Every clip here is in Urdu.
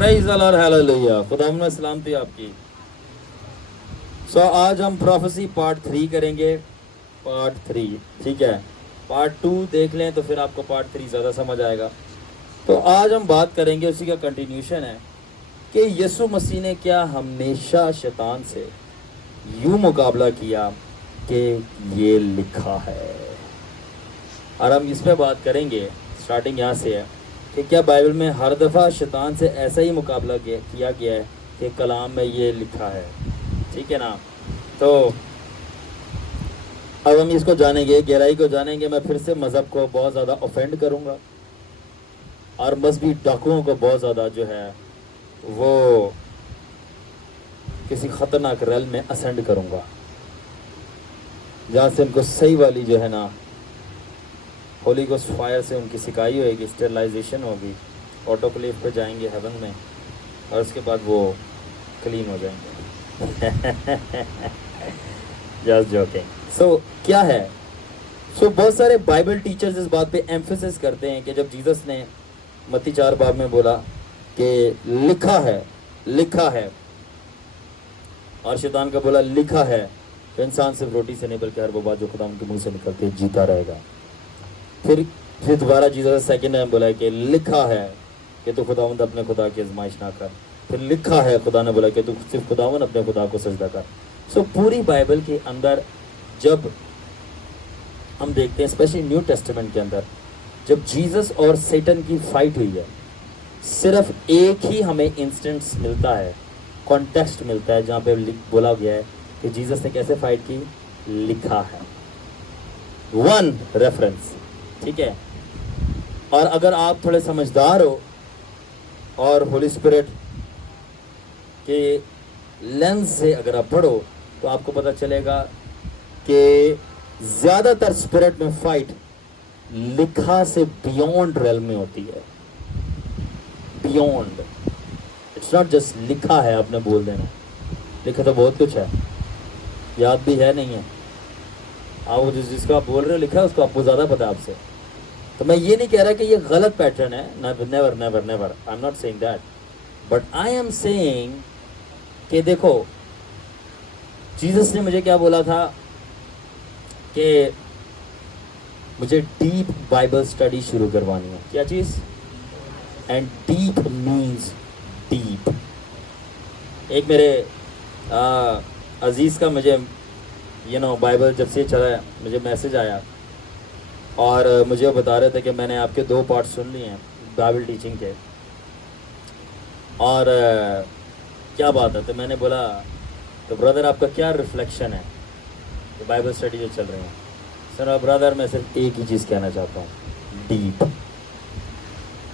پریز دی لارڈ، ہیلیلویا، خدا میں سلامتی آپ کی۔ آج ہم پروفیسی پارٹ 3 کریں گے، پارٹ 3، ٹھیک ہے۔ پارٹ 2 دیکھ لیں تو پھر آپ کو پارٹ 3 زیادہ سمجھ آئے گا۔ تو آج ہم بات کریں گے، اسی کا کنٹینیوشن ہے کہ یسوع مسیح نے کیا ہمیشہ شیطان سے یوں مقابلہ کیا کہ یہ لکھا ہے، اور ہم اس پہ بات کریں گے۔ سٹارٹنگ یہاں سے ہے کہ کیا بائبل میں ہر دفعہ شیطان سے ایسا ہی مقابلہ کیا گیا ہے کہ کلام میں یہ لکھا ہے، ٹھیک ہے نا۔ تو اب ہم اس کو جانیں گے، گہرائی کو جانیں گے۔ میں پھر سے مذہب کو بہت زیادہ اوفینڈ کروں گا، اور مذہبی ڈاکوؤں کو بہت زیادہ جو ہے وہ کسی خطرناک ریل میں اسینڈ کروں گا، جہاں سے ان کو صحیح والی جو ہے نا ہولی گوسٹ فائر سے ان کی سکائی ہوئے گی، اسٹرلائزیشن ہوگی، آٹو کلیو پہ جائیں گے ہیون میں، اور اس کے بعد وہ کلین ہو جائیں گے۔ Just joking. کیا ہے؟ بہت سارے بائبل ٹیچرز اس بات پہ ایمفیسس کرتے ہیں کہ جب جیسس نے متی 4 باب میں بولا کہ لکھا ہے، لکھا ہے، اور شیطان کا بولا لکھا ہے، تو انسان صرف روٹی سے نہیں بلکہ ہر وہ بات جو خدا ان کے منہ سے نکلتی ہے جیتا رہے گا۔ پھر دوبارہ جیسس سیکنڈ ٹائم بولا کہ لکھا ہے کہ تو خداوند اپنے خدا کی آزمائش نہ کر۔ پھر لکھا ہے، خدا نے بولا کہ تو صرف خداوند اپنے خدا کو سجدہ کر۔ پوری بائبل کے اندر جب ہم دیکھتے ہیں، اسپیشلی نیو ٹیسٹمنٹ کے اندر، جب جیسس اور سیٹن کی فائٹ ہوئی ہے، صرف ایک ہی ہمیں انسٹنس ملتا ہے، کانٹیکسٹ ملتا ہے، جہاں پہ بولا گیا ہے کہ جیسس نے کیسے فائٹ کی، لکھا ہے، ون ریفرنس، ٹھیک ہے۔ اور اگر آپ تھوڑے سمجھدار ہو اور ہولی اسپرٹ کے لینس سے اگر آپ پڑھو تو آپ کو پتہ چلے گا کہ زیادہ تر اسپرٹ میں فائٹ لکھا سے بیونڈ ریلم میں ہوتی ہے، بیونڈ۔ اٹس ناٹ جسٹ لکھا ہے، آپ نے بول دینا، لکھا تو بہت کچھ ہے، یاد بھی ہے نہیں ہے، آپ جس کو آپ بول رہے ہو لکھا ہے اس کو آپ کو زیادہ پتا ہے آپ سے۔ تو میں یہ نہیں کہہ رہا کہ یہ غلط پیٹرن ہے، never never never, I am not seeing that, but I am seeing کہ دیکھو جیسس نے مجھے کیا بولا تھا کہ مجھے ڈیپ بائبل اسٹڈی شروع کروانی ہے۔ کیا چیز؟ And deep means deep. ایک میرے عزیز کا مجھے بائبل جب سے چلا ہے مجھے میسج آیا، اور مجھے وہ بتا رہے تھے کہ میں نے آپ کے 2 پارٹ سن لیے ہیں بائبل ٹیچنگ کے، اور کیا بات ہے؟ تو میں نے بولا تو برادر آپ کا کیا ریفلیکشن ہے کہ بائبل اسٹڈی جو چل رہی ہیں؟ سر برادر میں صرف ایک ہی چیز کہنا چاہتا ہوں، ڈیپ۔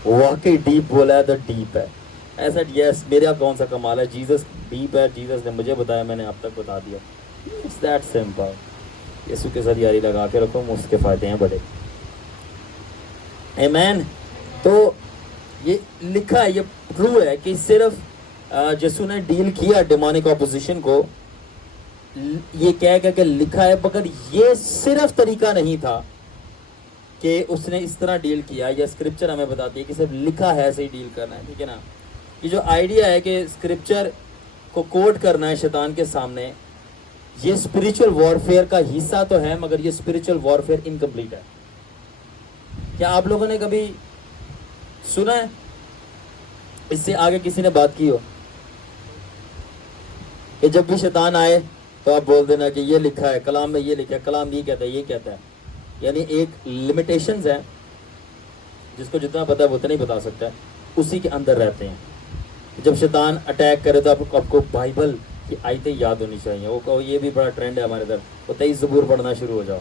واقعی ڈیپ بولا ہے تو ڈیپ ہے۔ ایسا یس، میرا کون سا کمال ہے، جیسس ڈیپ ہے، جیسس نے مجھے بتایا، میں نے آپ تک بتا دیا، اٹس دیٹ سمپل۔ یسوع کے ساتھ یاری لگا کے رکھو، اس کے فائدے ہیں بڑے، آمین۔ تو یہ لکھا ہے، یہ ٹرو ہے کہ صرف یسوع نے ڈیل کیا ڈیمونک اپوزیشن کو، یہ کہہ کہ لکھا ہے، مگر یہ صرف طریقہ نہیں تھا کہ اس نے اس طرح ڈیل کیا، یا اسکرپچر ہمیں بتاتی ہے کہ صرف لکھا ہے ایسے ہی ڈیل کرنا ہے، ٹھیک ہے نا۔ یہ جو آئیڈیا ہے کہ اسکرپچر کو کوٹ کرنا ہے شیطان کے سامنے، یہ اسپریچول وارفیئر کا حصہ تو ہے، مگر یہ اسپریچول وارفیئر انکمپلیٹ ہے۔ کیا آپ لوگوں نے کبھی سنا ہے اس سے آگے کسی نے بات کی ہو کہ جب بھی شیطان آئے تو آپ بول دینا کہ یہ لکھا ہے کلام میں، یہ لکھا ہے کلام، یہ کہتا ہے، یہ کہتا ہے؟ یعنی ایک لمیٹیشنز ہے، جس کو جتنا پتا ہے وہ اتنا ہی بتا سکتا ہے، اسی کے اندر رہتے ہیں۔ جب شیطان اٹیک کرے تو آپ کو بائبل کی آیتیں یاد ہونی چاہیے۔ وہ کہو یہ بھی بڑا ٹرینڈ ہے ہمارے ادھر، وہ 23 زبور پڑھنا شروع ہو جاؤ،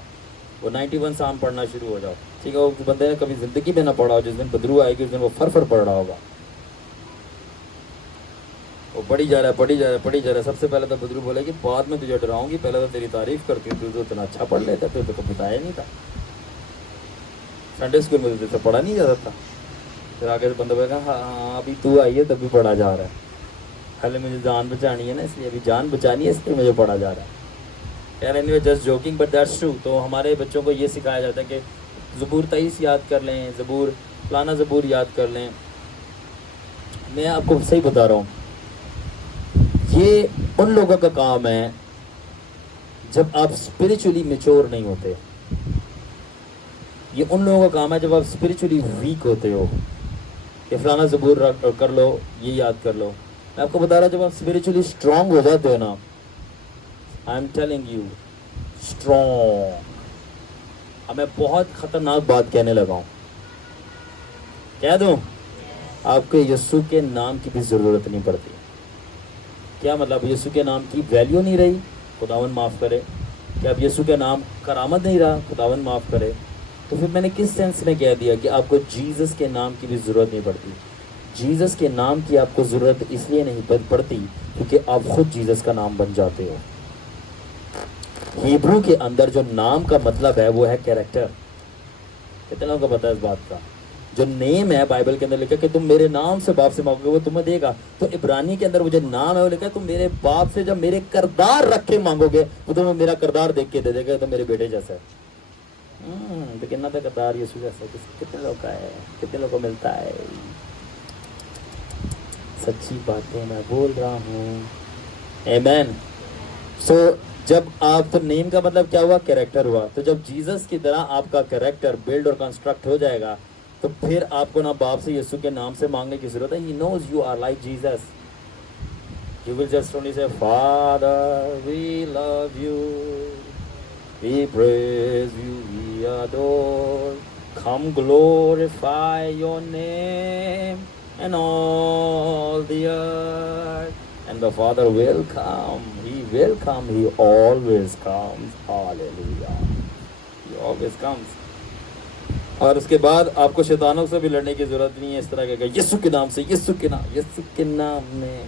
وہ 91 سام پڑھنا شروع ہو جاؤ، ٹھیک ہے۔ وہ بندے نے کبھی زندگی میں نہ پڑھا ہو، جس دن بدرو آئے گی اس دن وہ فر پڑھ رہا ہوگا، وہ پڑھی جا رہا ہے، پڑھی جا رہا ہے، پڑھی جا رہا ہے۔ سب سے پہلے تو بدرو بولے کہ بعد میں تجھے ڈراؤں گی، پہلے تو تیری تعریف کرتی ہوں، تو اتنا اچھا پڑھ لیتا، تو بتایا نہیں تھا، سنڈے اسکول میں تو پڑھا نہیں جاتا تھا۔ پھر آگے بندہ بولے گا ہاں ابھی تو آئی ہے تب بھی پڑھا جا رہا ہے، پہلے مجھے جان بچانی ہے نا، اس لیے ابھی جان بچانی ہے، اس لیے مجھے پڑھا جا رہا ہے۔ یار any way just joking, but that's true. تو ہمارے بچوں کو یہ سکھایا جاتا ہے کہ زبور 23 یاد کر لیں، زبور فلانا زبور یاد کر لیں، میں آپ کو صحیح بتا رہا ہوں، یہ ان لوگوں کا کام ہے جب آپ اسپرچولی میچور نہیں ہوتے. یہ ان لوگوں کا کام ہے جب آپ اسپرچولی ویک ہوتے ہو کہ فلانا زبور کر لو، یہ یاد کر لو. میں آپ کو بتا رہا ہوں، جب آپ اسپرچولی اسٹرانگ ہو جاتے ہو نا، I am telling you strong. اب میں بہت خطرناک بات کہنے لگا ہوں، کہہ دوں، آپ کو یسوع کے نام کی بھی ضرورت نہیں پڑتی. کیا مطلب؟ یسوع کے نام کی ویلیو نہیں رہی، خداوند معاف کرے. کہ اب یسوع کے نام کرامت نہیں رہا، خداوند معاف کرے. تو پھر میں نے کس سینس میں کہہ دیا کہ آپ کو جیزس کے نام کی بھی ضرورت نہیں پڑتی؟ جیزس کے نام کی آپ کو ضرورت اس لیے نہیں پڑتی کیونکہ آپ خود جیزس کا نام بن جاتے ہو. ہیبرو کے اندر جو نام کا مطلب ہے وہ ہے کیریکٹر. کتنے لوگوں کو پتا ہے اس بات کا؟ جو نیم ہے بائبل کے اندر لکھا کہ تم میرے نام سے باپ سے مانگو گے وہ تمہیں دے گا. تو عبرانی کے اندر وہ جو نام ہے وہ لکھا ہے تم میرے باپ سے جب میرے کردار رکھ کے مانگو گے وہ تمہیں میرا کردار دیکھ کے دے دے گا، تو میرے بیٹے جیسا ہے. تو کتنا تھا کردار یسوع جیسا؟ کتنے لوگ کا ہے؟ کتنے لوگ کو ملتا ہے؟ سچی باتیں میں بول رہا ہوں. آمین. سو جب آپ، تو نیم کا مطلب کیا ہوا؟ کیریکٹر ہوا. تو جب جیزس کی طرح آپ کا کیریکٹر بلڈ اور کنسٹرکٹ ہو جائے گا تو پھر آپ کو نہ باپ سے یسوع کے نام سے مانگنے کی ضرورت ہے. He knows you are like Jesus. You will just only say, Father, we love you, we praise you, we adore. Come glorify your name and all the earth. And the Father will come. He will come. He always comes. Hallelujah. He always comes. اور اس کے بعد آپ کو شیطانوں سے بھی لڑنے کی ضرورت نہیں ہے. اس طرح کہ یسوع کے نام سے، یسوع کے نام، یسوع کے نام میں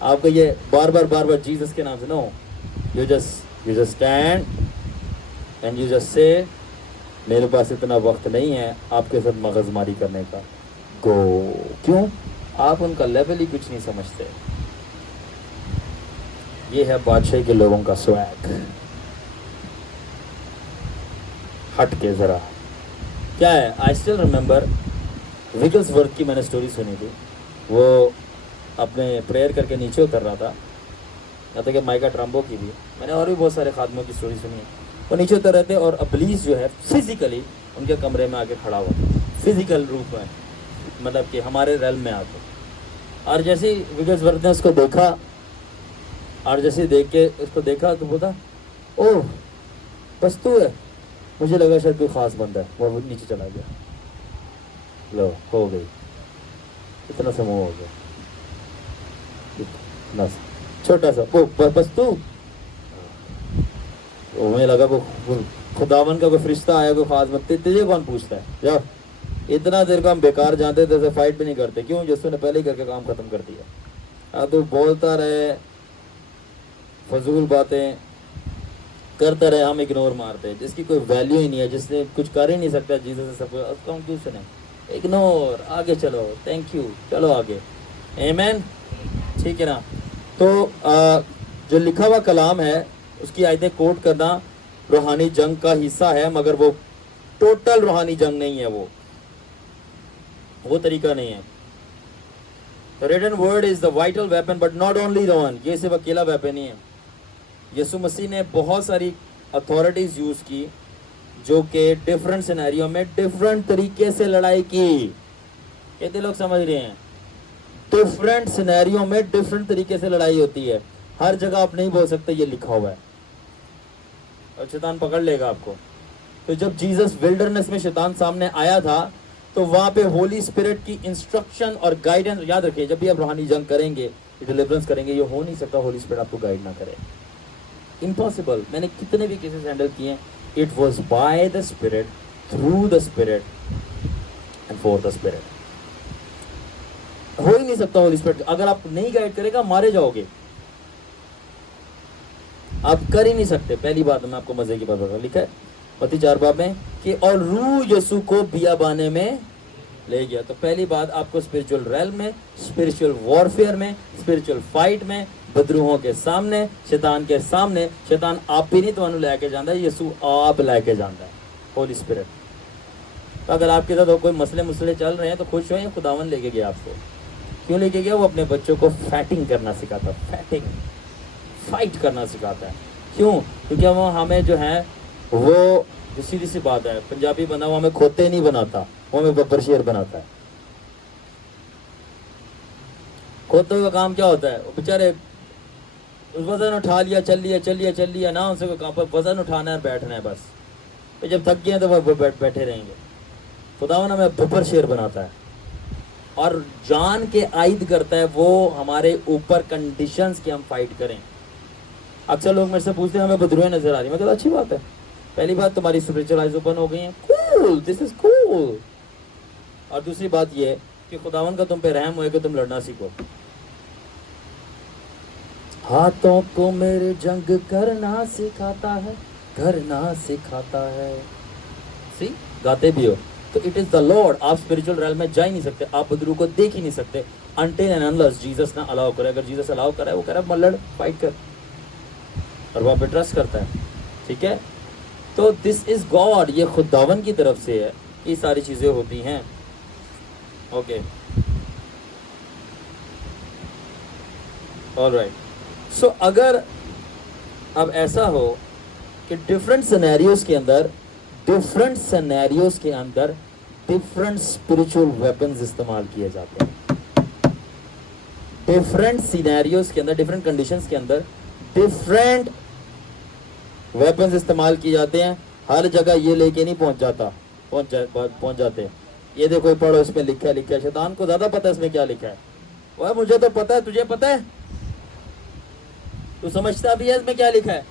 آپ کو یہ بار بار جیزس کے نام سے no. You just stand and you just say میرے پاس اتنا وقت نہیں ہے آپ کے ساتھ مغز ماری کرنے کا. گو. کیوں؟ آپ ان کا لیول ہی کچھ نہیں سمجھتے. یہ ہے بادشاہی کے لوگوں کا سویگ. ہٹ کے ذرا کیا ہے. آئی اسٹل ریمبر وگلس ورتھ کی میں نے اسٹوری سنی تھی. وہ اپنے پریئر کر کے نیچے اتر رہا تھا، یا تو کہ مائکا ٹرمبو کی بھی، میں نے اور بھی بہت سارے خادموں کی اسٹوری سنی ہے. وہ نیچے اتر رہے تھے اور ابلیس جو ہے فزیکلی ان کے کمرے میں آ کے کھڑا ہوا، فزیکل روپ میں، مطلب کہ ہمارے ریل میں آ کے. اور جیسے ہی وگلس ورتھ نے اس کو دیکھا، اور جیسے دیکھ کے اس کو دیکھا تو بولا اوہ بس تو ہے. مجھے لگا شاید کوئی خاص بندہ ہے. وہ نیچے چلا گیا. لو ہو گئی، اتنا سا منہ ہو گیا، اتنا چھوٹا سا بس تو. مجھے لگا کوئی خداون کا کوئی فرشتہ آیا، کوئی خاص بندہ. تجھے کون پوچھتا ہے؟ جاؤ. اتنا دیر کا ہم بیکار جانتے تھے، فائٹ بھی نہیں کرتے. کیوں؟ یسوع نے پہلے ہی کر کے کام ختم کر دیا. تو بولتا رہے، فضول باتیں کرتا رہے، ہم اگنور مارتے. جس کی کوئی ویلیو ہی نہیں ہے، جس نے کچھ کر ہی نہیں سکتا جیسے سے سب اس کو ہم کیوں سنیں؟ اگنور. آگے چلو. Thank you. چلو آگے. آمین. ٹھیک ہے نا. تو جو لکھا ہوا کلام ہے اس کی آیتیں کوٹ کرنا روحانی جنگ کا حصہ ہے، مگر وہ ٹوٹل روحانی جنگ نہیں ہے. وہ طریقہ نہیں ہے. Written word is the vital weapon but not only the one. یہ صرف اکیلا ویپن نہیں ہے. یسوع مسیح نے بہت ساری اتھارٹیز یوز کی جو کہ ڈفرنٹ سینیریو میں ڈفرنٹ طریقے سے لڑائی کی. کتنے لوگ سمجھ رہے ہیں؟ ڈفرنٹ سینیریو میں ڈفرنٹ طریقے سے لڑائی ہوتی ہے. ہر جگہ آپ نہیں بول سکتے یہ لکھا ہوا ہے اور شیطان پکڑ لے گا آپ کو. تو جب جیزس ولڈرنس میں شیطان سامنے آیا تھا تو وہاں پہ ہولی اسپرٹ کی انسٹرکشن اور گائیڈنس. یاد رکھیے جب بھی آپ روحانی جنگ کریں گے، ڈیلیورنس کریں گے، یہ ہو نہیں سکتا ہولی اسپرٹ آپ کو گائیڈ نہ کرے. امپاسبل. میں نے کتنے بھی کیسز ہینڈل کیے ہیں. It was by the spirit, through the spirit and for the spirit. ہو ہی نہیں سکتا ہولی اسپرٹ. اگر آپ نہیں گائیڈ کرے گا مارے جاؤ گے. آپ کر ہی نہیں سکتے. پہلی بات میں آپ کو مزے کی بات بتا، لکھا ہے متی 4 باب میں کہ اور روح یسوع کو بیابانے میں لے گیا. تو پہلی بات آپ کو اسپرچل ریل میں، اسپرچل وارفیئر میں، اسپرچل فائٹ میں، بدروہوں کے سامنے، شیطان کے سامنے. شیطان آپ بھی نہیں تو لے کے جانا ہے، یسوع آپ لے کے جانا ہے. ہولی اسپرٹ. تو اگر آپ کے ساتھ کوئی مسئلے چل رہے ہیں تو خوش ہوئیں, خداون لے کے گیا آپ کو. کیوں لے کے گیا؟ وہ اپنے بچوں کو فیٹنگ کرنا سکھاتا, فائٹ کرنا سکھاتا ہے. کیوں؟ کیونکہ وہ ہمیں جو ہے وہ سیدھی سی بات ہے, پنجابی بنا وہ ہمیں کھوتے نہیں بناتا, وہ ہمیں ببر شیر بناتا ہے. کھوتے کا کام کیا ہوتا ہے؟ وہ بیچارے وزن اٹھا لیا, چل لیا نا, ان سے کوئی کام پر وزن اٹھانا ہے, بیٹھنا ہے بس. جب تھک گئے ہیں تو وہ بیٹھے رہیں گے. خداوند ہمیں ببر شیر بناتا ہے اور جان کے عائد کرتا ہے وہ ہمارے اوپر کنڈیشنز کی ہم فائٹ کریں. اکثر لوگ میرے سے پوچھتے ہیں ہمیں بدروئیں نظر آ رہی ہیں. میں کہتا اچھی بات ہے, پہلی بات تمہاری اسپرچل آئیز اوپن ہو گئی ہیں, cool, this is cool. اور دوسری بات یہ کہ خداوند کا تم پہ رحم ہوئے کہ تم لڑنا سیکھو. ہاتھوں کو میرے جنگ کرنا سکھاتا ہے, کرنا سکھاتا ہے. سی گاتے بھی ہو تو اٹ از دا لارڈ. آپ اسپرچل ریل میں جا ہی نہیں سکتے, آپ بدرو کو دیکھ ہی نہیں سکتے until and unless جیزس نہ الاؤ کرے. اگر جیزس الاؤ کرے, وہ کہہ رہا ہے ملڑ, فائٹ کر, اور وہ پہ ٹرسٹ کرتا ہے. ٹھیک ہے, تو دس از گاڈ, یہ خداون کی طرف سے ہے, یہ ساری چیزیں ہوتی ہیں. اوکے, آل رائٹ. سو اگر اب ایسا ہو کہ ڈفرینٹ سینیریوز کے اندر ڈفرینٹ اسپرچل ویپنز استعمال کیے جاتے ہیں, ڈفرینٹ سینیریوز کے اندر, ڈفرینٹ کنڈیشنز کے اندر ڈفرینٹ ویپنز استعمال کیے جاتے ہیں. ہر جگہ یہ لے کے نہیں پہنچ جاتے. یہ دیکھو پڑھو, اس میں لکھا ہے. شیطان کو زیادہ پتہ ہے اس میں کیا لکھا ہے. وہ مجھے تو پتہ ہے, تجھے پتہ ہے, تو سمجھتا بھی ہے اس میں کیا لکھا ہے.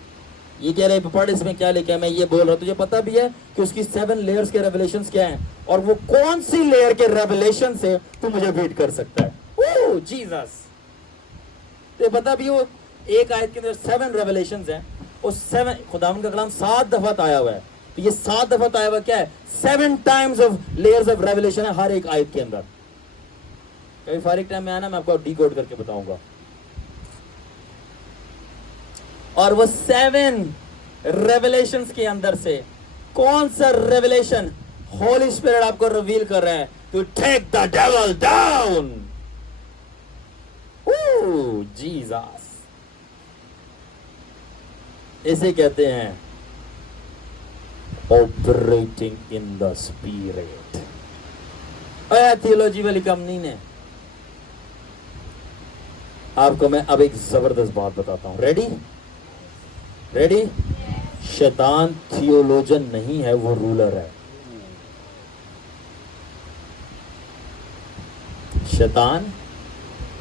یہ کہہ رہے پڑھ اس میں کیا لکھا ہے, میں یہ بول رہا ہوں, تجھے پتہ بھی ہے کہ اس کی 7 لیئرز کے ریولیشنز کیا ہیں, اور وہ کون سی لیئر کے ریولیشن سے تو مجھے بیٹ کر سکتا ہے. اوہ جیزس, تو پتہ بھی وہ ایک آیت کے اندر 7 ریولیشنز ہیں. اور 7 خداوند کا کلام 7 دفعہ آیا ہوا ہے. تو یہ 7 دفعہ آیا ہوا کیا ہے, 7 Times of layers of revelation ہے ہر ایک آیت کے اندر. کبھی فارغ ٹائم میں آنا, میں آپ کو ڈی کوڈ کر کے بتاؤں گا. اور وہ 7 ریولیشنز کے اندر سے کون سا ریولیشن ہولی اسپرٹ آپ کو ریویل کر رہے ہیں, to take the devil down. Oh Jesus, اسے کہتے ہیں operating in the spirit. Theology والی کم نہیں ہے. آپ کو میں اب ایک زبردست بات بتاتا ہوں. ریڈی؟ شیطان تھیولوجن نہیں ہے, وہ رولر ہے. شیطان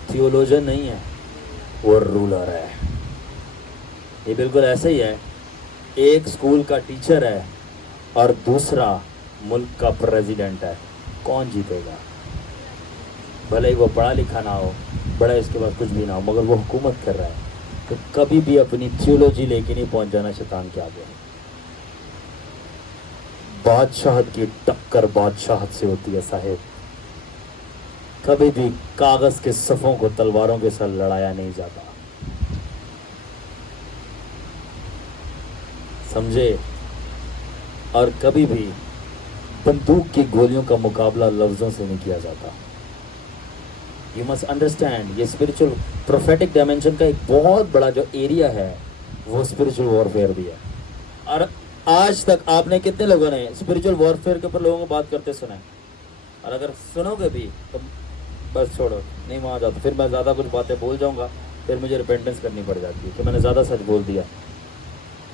تھیولوجن نہیں ہے, وہ رولر ہے. یہ بالکل ایسا ہی ہے, ایک اسکول کا ٹیچر ہے اور دوسرا ملک کا پریزیڈنٹ ہے. کون جیتے گا؟ بھلے ہی وہ پڑھا لکھا نہ ہو, بڑا اس کے پاس کچھ بھی نہ ہو, مگر وہ حکومت کر رہا ہے. تو کبھی بھی اپنی تھیولوجی لے کے نہیں پہنچ جانا شیطان کے آگے. بادشاہت کی ٹکر بادشاہت سے ہوتی ہے صاحب. کبھی بھی کاغذ کے صفوں کو تلواروں کے ساتھ لڑایا نہیں جاتا, سمجھے؟ اور کبھی بھی بندوق کی گولیوں کا مقابلہ لفظوں سے نہیں کیا جاتا. You must understand, یہ spiritual prophetic dimension کا ایک بہت بڑا جو ایریا ہے وہ spiritual warfare بھی ہے. اور آج تک آپ نے کتنے لوگوں نے spiritual warfare کے اوپر لوگوں کو بات کرتے سنا ہے؟ اور اگر سنو گے بھی تو بس چھوڑو, نہیں وہاں جاتا. پھر میں زیادہ کچھ باتیں بول جاؤں گا, پھر مجھے ریپینٹنس کرنی پڑ جاتی ہے کہ میں نے زیادہ سچ بول دیا.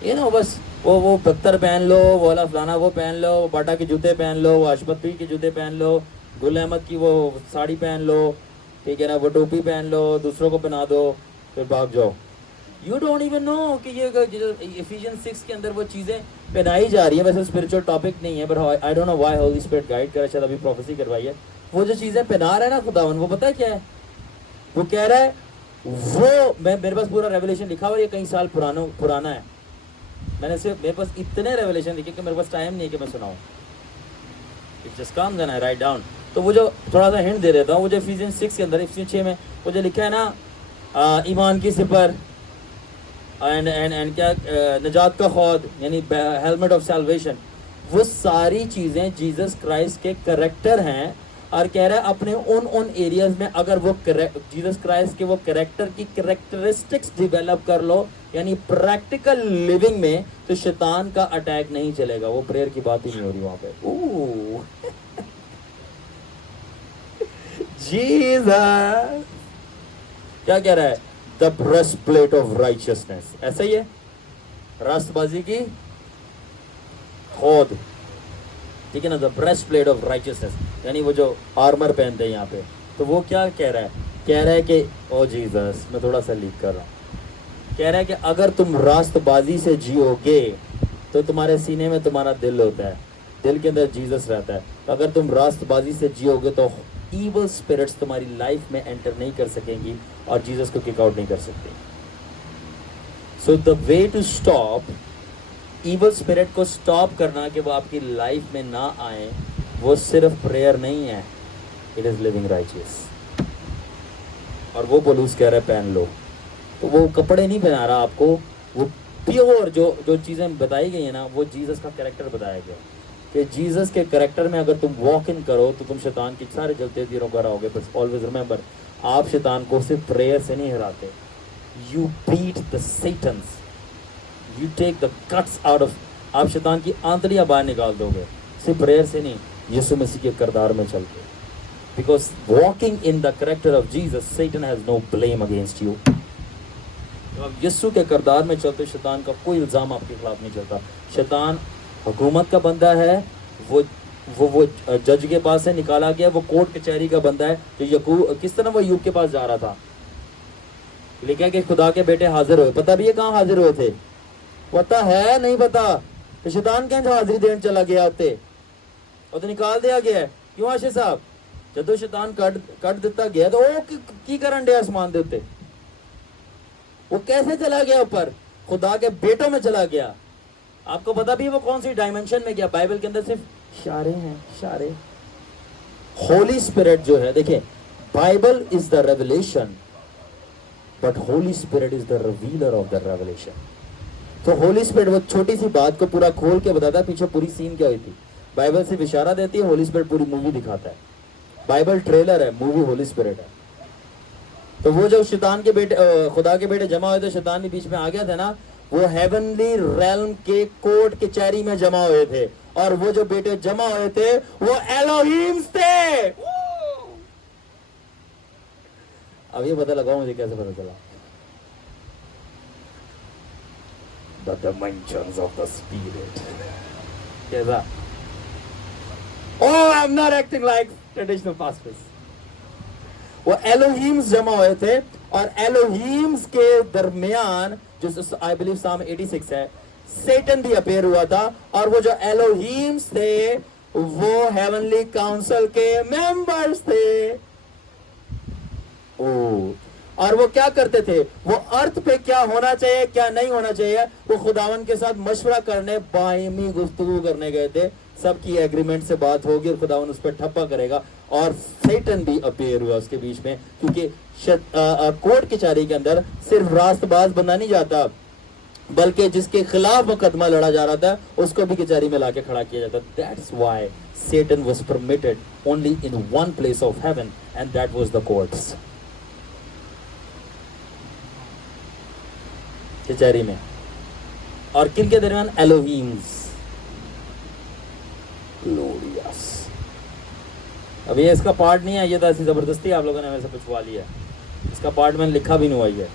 یہ نا بس وہ پتھر پہن لو, وہ والا فلانا وہ پہن لو, وہ باٹا کے جوتے پہن لو, وہ اشپت کے جوتے پہن لو, گل احمد کی وہ ساڑی پہن لو, ٹھیک ہے نا, وہ ٹوپی پہن لو, دوسروں کو پہنا دو, پھر بھاگ جاؤ. یو ڈونٹ ایون نو کہ یہ ایفیشین 6 کے اندر وہ چیزیں پہنائی جا رہی ہیں. ویسے اسپرچل ٹاپک نہیں ہے, but I don't know why Holy Spirit guide کر رہا ہے, شاید ابھی پروفیسی کروائی ہے. وہ جو چیزیں پہنا رہا ہے نا خداوند, وہ پتہ ہے کیا ہے؟ وہ کہہ رہا ہے, وہ میرے پاس پورا ریولیشن لکھا ہوا, یہ کئی سال پرانا ہے. میں نے صرف, میرے پاس اتنے ریولیشن لکھے کہ میرے پاس ٹائم نہیں ہے کہ میں سناؤں. It just comes and I write down. تو وہ جو تھوڑا سا ہنٹ دے دیتا ہوں, وہ جو ایفیشین 6 کے اندر, ایفیشین 6 میں وہ جو لکھا ہے نا, ایمان کی سپر اینڈ کیا, نجات کا خود, یعنی ہیلمٹ آف سیلویشن. وہ ساری چیزیں جیزس کرائسٹ کے کریکٹر ہیں، اور کہہ رہا ہے اپنے ان ایریاز میں اگر وہ جیزس کرائسٹ کے وہ کریکٹر کی کریکٹرسٹکس ڈیولپ کر لو، یعنی پریکٹیکل لیونگ میں، تو شیطان کا اٹیک نہیں چلے گا. وہ پریئر کی بات ہی نہیں ہو رہی وہاں پہ. جیزس کیا کہہ رہا ہے؟ دا بریسٹ پلیٹ آف رائچسنس. ایسا ہی ہے، راست بازی کی خود، ٹھیک ہے نا. دا بریسٹ پلیٹ آف رائچسنس، یعنی وہ جو آرمر پہنتے ہیں یہاں پہ. تو وہ کیا کہہ رہا ہے؟ کہہ رہا ہے کہ او جیزس، میں تھوڑا سا لیک کر رہا ہوں، کہہ رہا ہے کہ اگر تم راست بازی سے جیو گے تو تمہارے سینے میں تمہارا دل ہوتا ہے، دل کے اندر جیزس رہتا ہے. تو اگر تم راست بازی سے جیو گے تو ایول اسپرٹس تمہاری لائف میں انٹر نہیں کر سکیں گی اور جیزس کو کک آؤٹ نہیں کر سکتے. So the way to stop evil spirit کو اسٹاپ کرنا کہ وہ آپ کی لائف میں نہ آئیں، وہ صرف پریئر نہیں ہے، اٹ از لیونگ رائچیس. اور وہ پولوس کہہ رہا ہے پہن لو. تو وہ کپڑے نہیں پہنا رہا آپ کو، وہ پیور جو چیزیں بتائی گئی ہیں نا، وہ جیزس کا کریکٹر بتایا گیا کہ جیزس کے کریکٹر میں اگر تم واک ان کرو تو تم شیطان کی سارے جلتے تیروں کو ہراؤ گے. بس آلویز ریمبر، آپ شیطان کو صرف پریئر سے نہیں ہراتے. You beat the satans, you take the guts out of. آپ شیطان کی آنتڑیاں باہر نکال دو گے صرف پریئر سے نہیں، یسوع مسیح کے کردار میں چل کے. Because walking in the character of Jesus, Satan has no blame against you. آپ یسوع کے کردار میں چلتے، شیطان کا کوئی الزام آپ کے خلاف نہیں چلتا. شیطان حکومت کا بندہ ہے، وہ جج کے پاس سے نکالا گیا، وہ کورٹ کچہری کا بندہ ہے. جو کس طرح وہ ایوب کے پاس جا رہا تھا، لکھا کہ خدا کے بیٹے حاضر ہوئے. پتہ بھی ہے کہاں حاضر ہوئے تھے؟ پتہ ہے نہیں پتا؟ تو شیطان کہیں حاضری دین چلا گیا ہوتے اور تو نکال دیا گیا ہے. کیوں آشے صاحب؟ جدو شیطان کٹ دیتا گیا تو وہ کی کرن دے آسمان دے ہوتے؟ وہ کیسے چلا گیا اوپر؟ خدا کے بیٹوں میں چلا گیا. آپ کو پتا بھی وہ کون سی ڈائمنشن میں گیا؟ بائبل کے اندر صرف اشارے ہیں، اشارے. ہولی اسپرٹ جو ہے، دیکھیں، Bible is the revelation but holy spirit is the revealer of the revelation. تو ہولی اسپرٹ وہ چھوٹی سی بات کو پورا کھول کے بتاتا ہے پیچھے پوری سین کیا ہوئی تھی. بائبل صرف اشارہ دیتی ہے، ہولی اسپرٹ پوری مووی دکھاتا ہے. بائبل ٹریلر ہے، مووی ہولی اسپرٹ ہے. تو وہ جو شیطان کے بیٹے، خدا کے بیٹے جمع ہوئے تھے، شیطان بھی بیچ میں آ گیا تھا نا، وہ ہیونلی ریلم کے کورٹ کچہری میں جمع ہوئے تھے. اور وہ جو بیٹے جمع ہوئے تھے وہ ایلوہیمز تھے. اب یہ پتہ لگاؤ مجھے کیسے پتہ چلا؟ The dimensions of the spirit. کیسا؟ Oh, I'm not acting like traditional pastors. وہ ایلوہیمز جمع ہوئے تھے، اور ایلوہیمز کے درمیان جو I believe Psalm 86 ہے، سیٹن بھی اپیئر ہوا تھا. اور وہ جو ایلوہیمز تھے وہ ہیونلی کاؤنسل کے ممبرز تھے. اور وہ کیا کرتے تھے؟ وہ ارتھ پہ کیا ہونا چاہیے، کیا نہیں ہونا چاہیے، وہ خداوند کے ساتھ مشورہ کرنے، باہمی گفتگو کرنے گئے تھے. سب کی ایگریمنٹ سے بات ہوگی اور خداوند اس پہ ٹھپا کرے گا. اور سیٹن بھی اپیئر ہوا اس کے بیچ میں، کیونکہ کورٹ کچہری کے اندر صرف راست باز بندہ نہیں جاتا، بلکہ جس کے خلاف مقدمہ لڑا جا رہا تھا اس کو بھی کچہری میں لا کے کھڑا کیا جاتا. That's why Satan was permitted only in one place of heaven, and that was the courts. کچہری میں. اور کن کے درمیان؟ ایلوہیمز. گلوریس. اب یہ اس کا پارٹ نہیں ہے، یہ تو ایسی زبردستی آپ لوگوں نے میرے سے پوچھوا لیا ہے. اس کا پارٹ میں نے لکھا بھی نہیں ہوا ہے.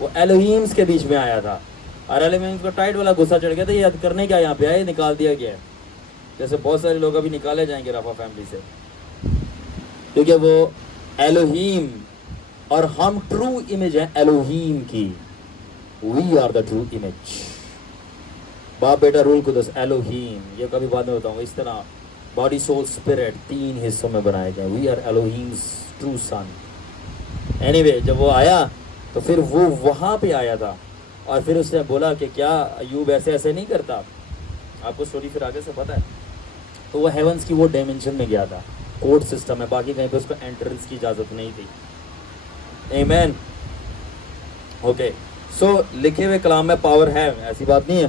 وہ ایلوہیمز کے بیچ میں آیا تھا، اور ایلوہیمز کو ٹائٹ والا غصہ چڑھ گیا تھا. یہ کرنے کیا یہاں پہ آئے؟ نکال دیا گیا ہے. جیسے بہت سارے لوگ ابھی نکالے جائیں گے رافا فیملی سے، کیونکہ وہ ایلوہیم، اور ہم ٹرو امیج ہیں ایلوہیم کی. We are the true image. باپ بیٹا رول قدس ایلوہیم. یہ کبھی بعد میں بتاؤں گا. اس طرح باڈی سول اسپرٹ 3 حصوں میں بنائے گئے. We are Elohim's true son. Anyway, جب وہ آیا تو پھر وہ وہاں پہ آیا تھا، اور پھر اس نے بولا کہ کیا ایوب ایسے ایسے نہیں کرتا؟ آپ کو سٹوری پھر آگے سے پتہ ہے. تو وہ ہیونز کی وہ ڈائمنشن میں گیا تھا. کورٹ سسٹم ہے، باقی کہیں پہ اس کو انٹرنس کی اجازت نہیں تھی. آمین. اوکے. سو لکھے ہوئے کلام میں پاور ہے، ایسی بات نہیں ہے.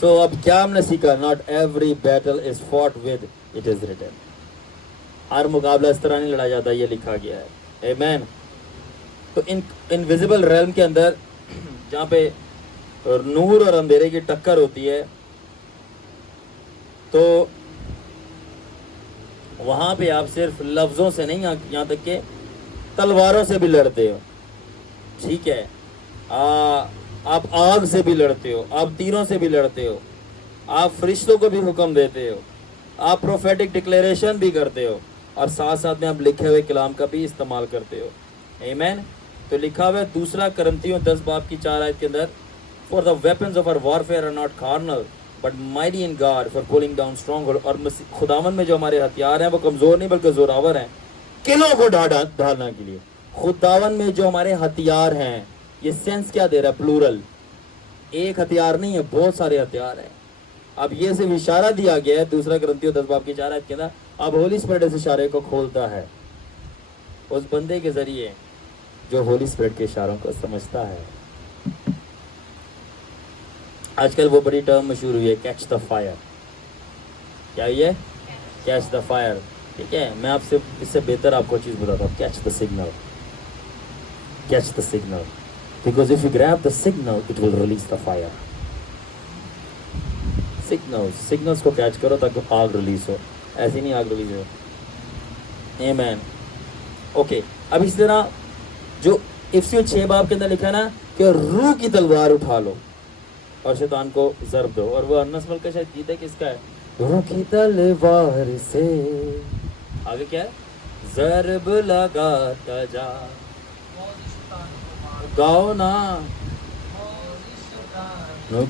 So اب کیا ہم نے سیکھا؟ Not every battle is fought with, it is written. ہر مقابلہ اس طرح نہیں لڑا جاتا، یہ لکھا گیا ہے. Amen. تو انویزیبل ریلم کے اندر جہاں پہ نور اور اندھیرے کی ٹکر ہوتی ہے، تو وہاں پہ آپ صرف لفظوں سے نہیں، یہاں تک کہ تلواروں سے بھی لڑتے ہو. ٹھیک ہے، آپ آگ سے بھی لڑتے ہو، آپ تیروں سے بھی لڑتے ہو، آپ فرشتوں کو بھی حکم دیتے ہو، آپ پروفیٹک ڈکلیریشن بھی کرتے ہو، اور ساتھ ساتھ میں آپ لکھے ہوئے کلام کا بھی استعمال کرتے ہو. آمین. تو لکھا ہوا ہے دوسرا کرنتھیوں 10 باب کی 4 آیت کے اندر، for the weapons of our warfare are not carnal but mighty in God for pulling down stronghold. اور خداوند میں جو ہمارے ہتھیار ہیں وہ کمزور نہیں بلکہ زوراور ہیں قلعوں کو ڈھالنے کے لیے. خداوند میں جو ہمارے ہتھیار ہیں، یہ سینس کیا دے رہا ہے؟ پلورل. ایک ہتھیار نہیں ہے، بہت سارے ہتھیار ہیں. اب یہ صرف اشارہ دیا گیا ہے دوسرا کرنتھیوں 10 باب کی 4 آیت کے اندر. اب ہولی اسپرٹ اس اشارے کو کھولتا ہے اس بندے کے ذریعے جو ہولی اسپرٹ کے اشاروں کو سمجھتا ہے. آج کل وہ بڑی ٹرم مشہور ہوئی ہے، کیچ دا فائر. کیا یہ کیچ دا فائر؟ ٹھیک ہے، میں آپ سے اس سے بہتر آپ کو چیز بتاتا ہوں، catch the signal. Catch the signal because if you grab the signal it will release the fire. Signals کو کیچ کرو تاکہ آگ ریلیز ہو، ایسی نہیں آگ ریلیز ہو. آمین. اوکے، اب اس طرح جو افسیوں 6 باب کے اندر لکھا ہے نا کہ روح کی تلوار اٹھا لو اور شیطان کو ضرب دو. اور وہ انس ملک کا شاید گیت ہے، کس کا ہے؟ روح کی تلوار سے آگے کیا ہے؟ ضرب لگاتا جا. گاؤ نا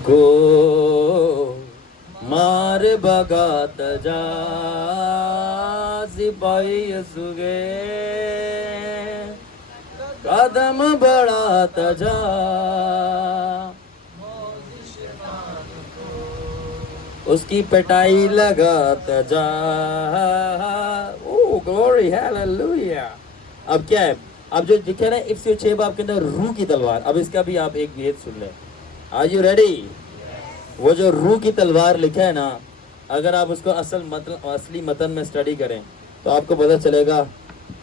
کو مار بگاتا جا، سپاہی یسوع کے قدم بڑھاتا جا. اس کی پٹائی لگاتا جا. اوہ گلوری ہیلیلویا. اب کیا ہے؟ اب جو لکھا ہے نا افسیوں 6 باب کے اندر روح کی تلوار، اب اس کا بھی آپ ایک بھید سن لیں. Are you ready? وہ جو روح کی تلوار لکھا ہے نا، اگر آپ اس کو اصلی متن میں اسٹڈی کریں تو آپ کو پتہ چلے گا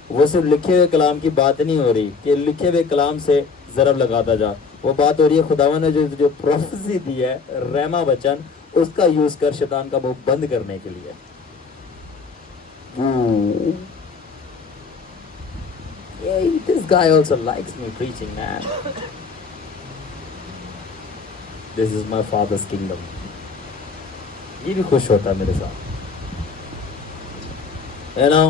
وہ صرف لکھے ہوئے کلام کی بات نہیں ہو رہی کہ لکھے ہوئے کلام سے ضرب لگاتا جا. وہ بات ہو رہی ہے خداوند نے جو پروفیسی دی ہے، رحمہ وچن، اس کا یوز کر شیطان کا منہ بند کرنے کے لیے. This guy also likes me preaching, man. This is my father's kingdom. یہ بھی خوش ہوتا ہے میرے ساتھ. You know?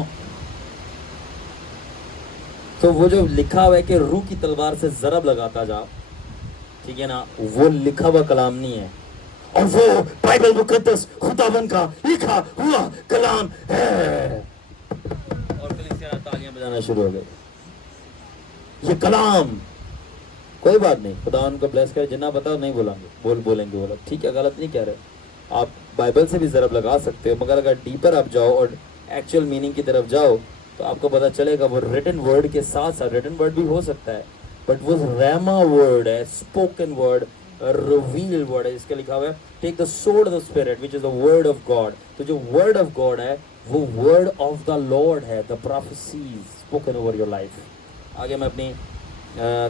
تو وہ جو لکھا ہوا ہے کہ روح کی تلوار سے ضرب لگاتا جا، ٹھیک ہے نا، وہ لکھا ہوا کلام نہیں ہے، اور وہ بائبل مقدس خداوند کا لکھا ہوا کلام ہے. اور کلیسیا تالیاں بجانا شروع ہو گئی. یہ کلام کوئی بات نہیں، خداوند کو بلیس کرے. جنہ بتاؤ نہیں بولیں گے وہ لوگ، ٹھیک ہے، غلط نہیں کہہ رہے. آپ بائبل سے بھی ضرب لگا سکتے ہو، مگر اگر ڈیپر آپ جاؤ اور ایکچوئل میننگ کی طرف جاؤ تو آپ کو پتہ چلے گا وہ ریٹن ورڈ کے ساتھ ساتھ، ریٹن ورڈ بھی ہو سکتا ہے بٹ وہ ریما ورڈ ہے، اسپوکن ورڈ، ریویل ورڈ ہے، جس کا لکھا ہوا ہے take the sword of the spirit which is the word of God. تو جو ورڈ آف گاڈ ہے وہ ورڈ آف دا لارڈ ہے، the prophecies spoken over your life. آگے میں اپنی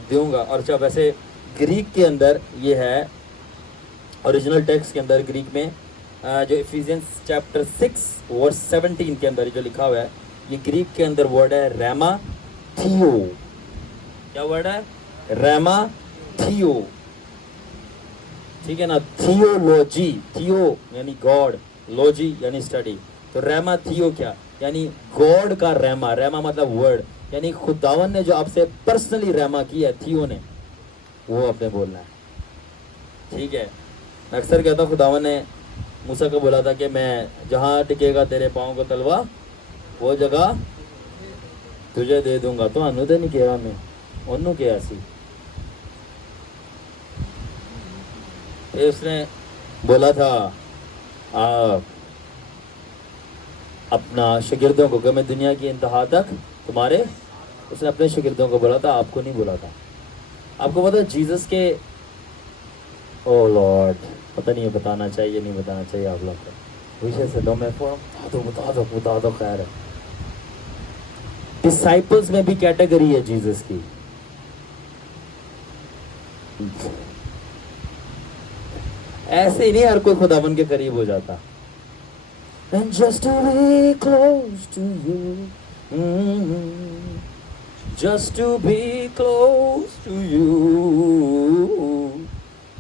دوں گا. اور اچھا، ویسے گریک کے اندر یہ ہے، اوریجنل ٹیکسٹ کے اندر گریک میں جو ایفیزینس چیپٹر 6 ورس 17 کے اندر جو لکھا ہوا ہے، یہ گریک کے اندر ورڈ ہے ریما تھیو. کیا ورڈ ہے؟ ریما تھیو. ٹھیک ہے نا، تھیولوجی، تھیو یعنی گاڈ، لوجی یعنی اسٹڈی. تو ریما تھیو کیا یعنی گاڈ کا ریما. ریما مطلب ورڈ، یعنی خداوند نے جو آپ سے پرسنلی ریما کی ہے، تھیو نے، وہ آپ نے بولنا ہے. ٹھیک ہے، میں اکثر کہتا ہوں خداوند نے موسیٰ کو بولا تھا کہ میں جہاں ٹکے گا تیرے پاؤں کو تلوا وہ جگہ تجھے دے دوں گا. تو انہوں نے نہیں کہا، میں انہوں کیا سی. اس نے بولا تھا اپنا شاگردوں کو کہ میں دنیا کی انتہا تک تمہارے، اس نے اپنے شاگردوں کو بولا تھا، آپ کو نہیں بولا تھا. آپ کو پتا جیزس کے او لارڈ پتہ نہیں ہے بتانا چاہیے نہیں بتانا چاہیے آپ لوگ کو وشے سے دو میں بتا دو خیر ہے. ڈسائپلز میں بھی کیٹیگری ہے جیزس کی. ایسے ہی نہیں ہر کوئی خداوند کے قریب ہو جاتا. And just to be close to you, just to be close to you.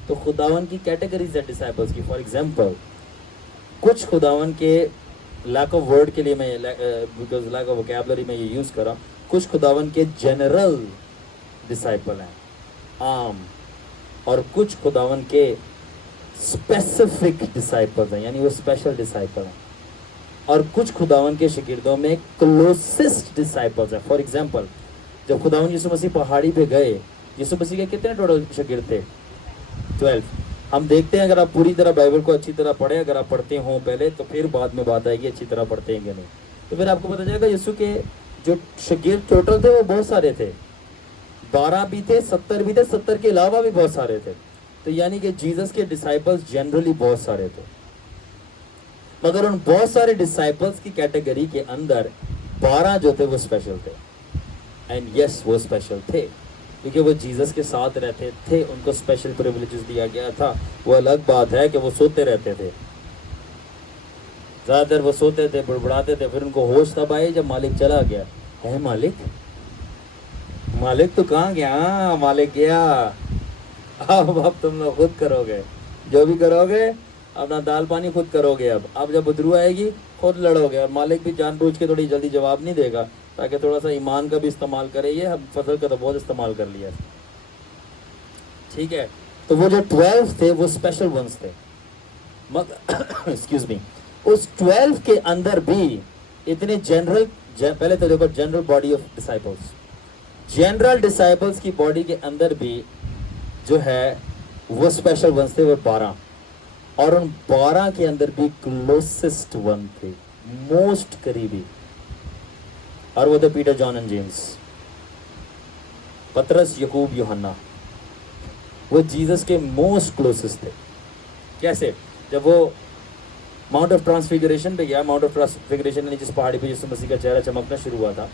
تو خداوند کی کیٹیگریز ہے ڈسائپلز کی. فار ایگزامپل کچھ خداوند کے لیک آف ورڈ کے لیے میں بیکاز لیک آف وکیبلری میں یہ یوز کرا, کچھ خداوند کے جنرل ڈسائپل ہیں عام, اور کچھ خداوند کے اسپیسیفک ڈسائپل ہیں یعنی وہ اسپیشل ڈسائپل ہیں, اور کچھ خداوند کے شاگردوں میں کلوسسٹ ڈسائپلز ہیں. فار ایگزامپل جب خداوند یسوع مسیح پہاڑی پہ گئے, یسوع مسیح کے کتنے ٹوٹل شاگرد تھے؟ 12. ہم دیکھتے ہیں اگر آپ پوری طرح بائبل کو اچھی طرح پڑھیں, اگر آپ پڑھتے ہوں پہلے تو پھر بعد میں بات آئے گی اچھی طرح پڑھتے ہیں کہ نہیں, تو پھر آپ کو پتہ چلے گا یسوع کے جو شاگرد ٹوٹل تھے وہ بہت سارے تھے. 12 بھی تھے, 70 بھی تھے, 70 کے علاوہ بھی بہت سارے تھے. تو یعنی کہ جیزس کے ڈسائپلز جنرلی بہت سارے تھے, مگر ان بہت سارے ڈسائپلز کی کیٹیگری کے اندر 12 جو تھے وہ اسپیشل تھے. اینڈ یس وہ اسپیشل تھے کیونکہ وہ جیزس کے ساتھ رہتے تھے, ان کو اسپیشل پریویلیجز دیا گیا تھا. وہ الگ بات ہے کہ وہ سوتے رہتے تھے, زیادہ تر وہ سوتے تھے, بڑبڑاتے تھے, پھر ان کو ہوش تب آئے جب مالک چلا گیا. ہے مالک تو کہاں گیا؟ مالک گیا, اب تم لوگ خود کرو گے, جو بھی کرو گے اپنا دال پانی خود کرو گے. اب جب بدرو آئے گی خود لڑو گے, اور مالک بھی جان بوجھ کے تھوڑی جلدی جواب نہیں دے گا تاکہ تھوڑا سا ایمان کا بھی استعمال کرے. یہ ہم فضل کا تو بہت استعمال کر لیا, ٹھیک ہے. تو وہ جو 12 تھے وہ اسپیشل ونس تھے. ایکسکیوز می, اس 12 کے اندر بھی اتنے جنرل, پہلے تو دیکھو general body of disciples, general disciples کی باڈی کے اندر بھی جو ہے وہ اسپیشل ونس تھے, وہ 12, اور ان 12 کے اندر بھی کلوسسٹ ون تھے, موسٹ قریبی, اور وہ تھے پیٹر, جان اینڈ جیمز, پترس, یعقوب, یوحنا. وہ جیزس کے موسٹ کلوسسٹ تھے. کیسے؟ جب وہ ماؤنٹ آف ٹرانسفیگریشن پہ گیا, ماؤنٹ آف ٹرانسفیگریشن یعنی جس پہاڑی پہ یسوع مسیح کا چہرہ چمکنا شروع ہوا تھا,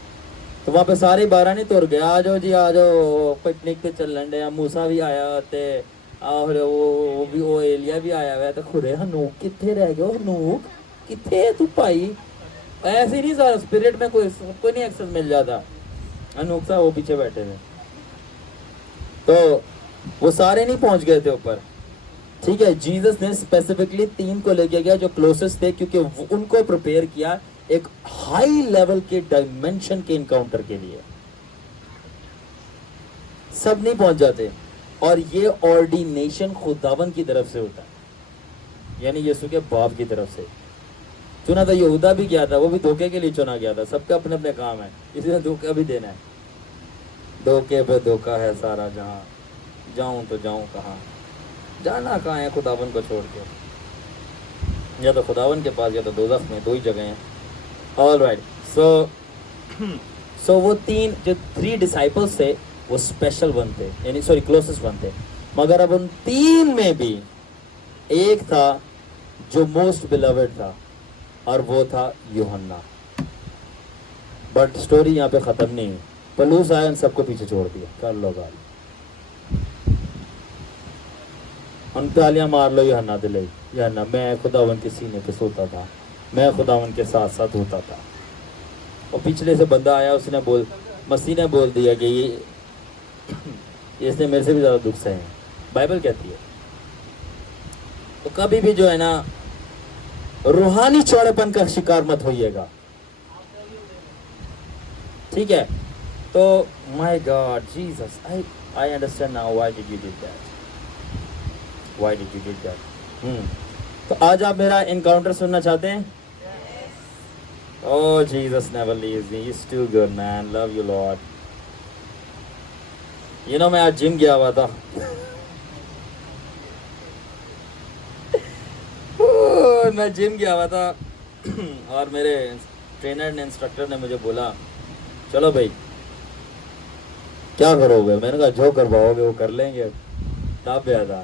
تو وہاں پہ سارے 12 نہیں توڑ گیا, آ جاؤ جی آ جاؤ پکنک پہ چل لیں, موسیٰ بھی آیا ہوتے, اور وہ بھی, وہ ایلیا بھی آیا ہوا ہے. تو خورے ہنوک کتنے رہ گئے, ہنوک کتنے تو پائی, ایسے نہیں سارا اسپرٹ میں کوئی نہیں ایکسس مل جاتا. ہنوک صاحب وہ پیچھے بیٹھے تھے, تو وہ سارے نہیں پہنچ گئے تھے اوپر, ٹھیک ہے. جیزس نے اسپیسیفکلی 3 کو لے کے گیا جو کلوسسٹ تھے, کیونکہ ان کو پریپیئر کیا ایک ہائی لیول کے ڈائمینشن کے انکاؤنٹر کے لیے. سب نہیں پہنچ جاتے, اور یہ آرڈینیشن خداوند کی طرف سے ہوتا ہے, یعنی یسوع کے باپ کی طرف سے چنا تھا. یہودا بھی کیا تھا, وہ بھی دھوکے کے لیے چنا گیا تھا. سب کا اپنے اپنے کام ہے, کسی نے دھوکہ بھی دینا ہے. دھوکے پہ دھوکہ ہے سارا جہاں, جاؤں تو جاؤں کہاں, جانا کہاں ہے خداوند کو چھوڑ کے, یا تو خداوند کے پاس یا تو دوزخ میں, 2 ہی جگہیں ہیں. آل رائٹ, سو وہ 3 ڈسائپلس تھے وہ اسپیشل ون تھے, یعنی سوری کلوسسٹ ون تھے. مگر اب ان 3 میں بھی ایک تھا جو موسٹ بیلوڈ تھا, اور وہ تھا یوحنا. بٹ سٹوری یہاں پہ ختم نہیں, پلوس آیا ان سب کو پیچھے چھوڑ دیا. کر لو گالی, ان تالیاں مار لو, یوحنا دلے, یوحنا میں خداوند کے سینے پہ سوتا تھا, میں خداوند کے ساتھ ساتھ ہوتا تھا. اور پچھلے سے بندہ آیا, اس نے مسیح نے بول دیا کہ یہ اس نے میرے سے بھی زیادہ دکھ سہے ہیں. بائبل کہتی ہے. تو کبھی بھی جو ہے نا روحانی چوڑے پن کا شکار مت ہوئیے گا, ٹھیک ہے. تو my God Jesus, I understand now why did you did that. Why did you did that. تو آج آپ میرا انکاؤنٹر سننا چاہتے ہیں؟ Oh, Jesus never leaves me. He's too good, man. Love you, Lord. You know, میں آج جم گیا ہوا تھا. میں جم گیا ہوا تھا, اور میرے ٹرینر نے, انسٹرکٹر نے مجھے بولا چلو بھائی کیا کرو گے. میں نے کہا جو کرواؤ گے وہ کر لیں گے. تاب 1000.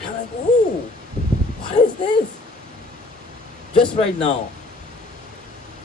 I'm like, ooh, what is this? Just right now,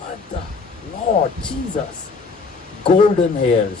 What the Lord Jesus, golden hairs,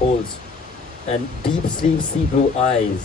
holes and deep sleep sea blue eyes,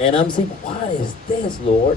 And I'm saying, what is this Lord?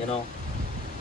you know,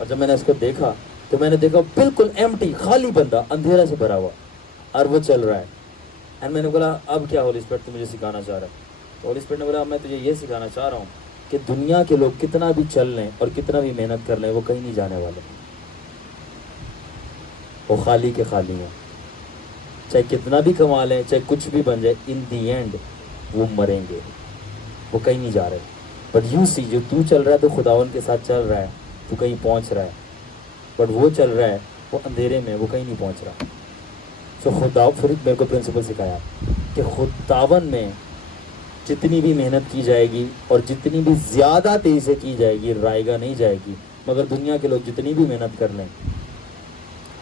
اور جب میں نے اس کو دیکھا تو میں نے دیکھا بالکل ایمٹی، خالی بندہ، اندھیرا سے بھرا ہوا، اور وہ چل رہا ہے. اینڈ میں نے بولا اب کیا ہولی اسپرٹ تو مجھے سکھانا چاہ رہا ہے؟ تو ہولی اسپرٹ نے بولا میں تجھے یہ سکھانا چاہ رہا ہوں کہ دنیا کے لوگ کتنا بھی چل لیں اور کتنا بھی محنت کر لیں، وہ کہیں نہیں جانے والے، وہ خالی کے خالی ہیں. چاہے کتنا بھی کما لیں، چاہے کچھ بھی بن جائے، ان دی اینڈ وہ مریں گے، وہ کہیں نہیں جا رہے. بٹ یو سی، جو تو چل رہا ہے تو خداون کے ساتھ چل رہا ہے، تو کہیں پہنچ رہا ہے. بٹ وہ چل رہا ہے وہ اندھیرے میں، وہ کہیں نہیں پہنچ رہا. سو خدا پھر میرے کو پرنسپل سکھایا کہ خداون میں جتنی بھی محنت کی جائے گی اور جتنی بھی زیادہ تیزی سے کی جائے گی، رائے گا نہیں جائے گی. مگر دنیا کے لوگ جتنی بھی محنت کر لیں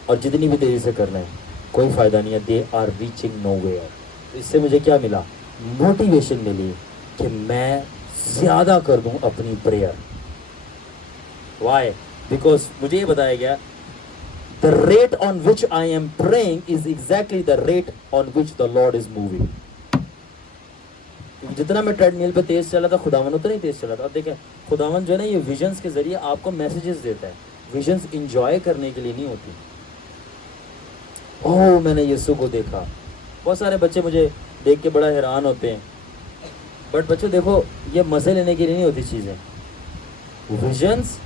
اور جتنی بھی تیزی سے کر لیں، کوئی فائدہ نہیں ہے. They are reaching nowhere. اس سے مجھے کیا ملا؟ موٹیویشن ملی کہ میں زیادہ کر دوں اپنی پریئر. وائی؟ بیکاز مجھے یہ بتایا گیا the rate on which I am praying is exactly the rate on which the Lord is moving. جتنا میں ٹریڈ میل پہ تیز چلا تھا، خداون اتنا ہی تیز چلا تھا. اب دیکھیں خداون جو ہے نا، یہ ویژنس کے ذریعے آپ کو میسیجز دیتا ہے. ویژنس انجوائے کرنے کے لیے نہیں ہوتی. اوہ میں نے یسوع کو دیکھا. بہت سارے بچے مجھے دیکھ کے بڑا حیران ہوتے ہیں. بٹ بچوں دیکھو، یہ مزے لینے کے لیے نہیں ہوتی چیزیں. ویژنس،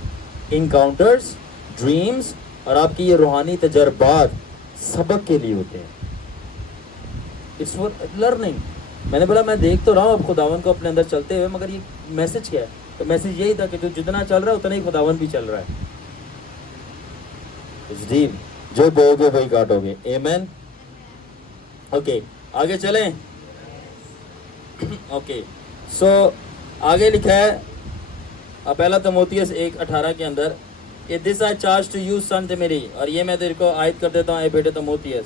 انکاؤنٹرز، ڈریمز اور آپ کی یہ روحانی تجربات سبق کے لیے ہوتے ہیں. It's for learning. میں نے بولا میں دیکھ تو رہا ہوں اب خداون کو اپنے اندر چلتے ہوئے، مگر یہ میسج کیا ہے؟ تو میسج یہی تھا کہ تو جتنا چل رہا ہے اتنا ہی خداون بھی چل رہا ہے. جو بو گے وہی کاٹو گے. آمین. اوکے آگے چلیں. اوکے سو آگے لکھا ہے پہلا تموتھیوس 1:18 کے اندر کہ دس آئی چارج ٹو یو سن میری، اور یہ میں تیرے کو عائد کر دیتا ہوں اے بیٹے تموتھیوس،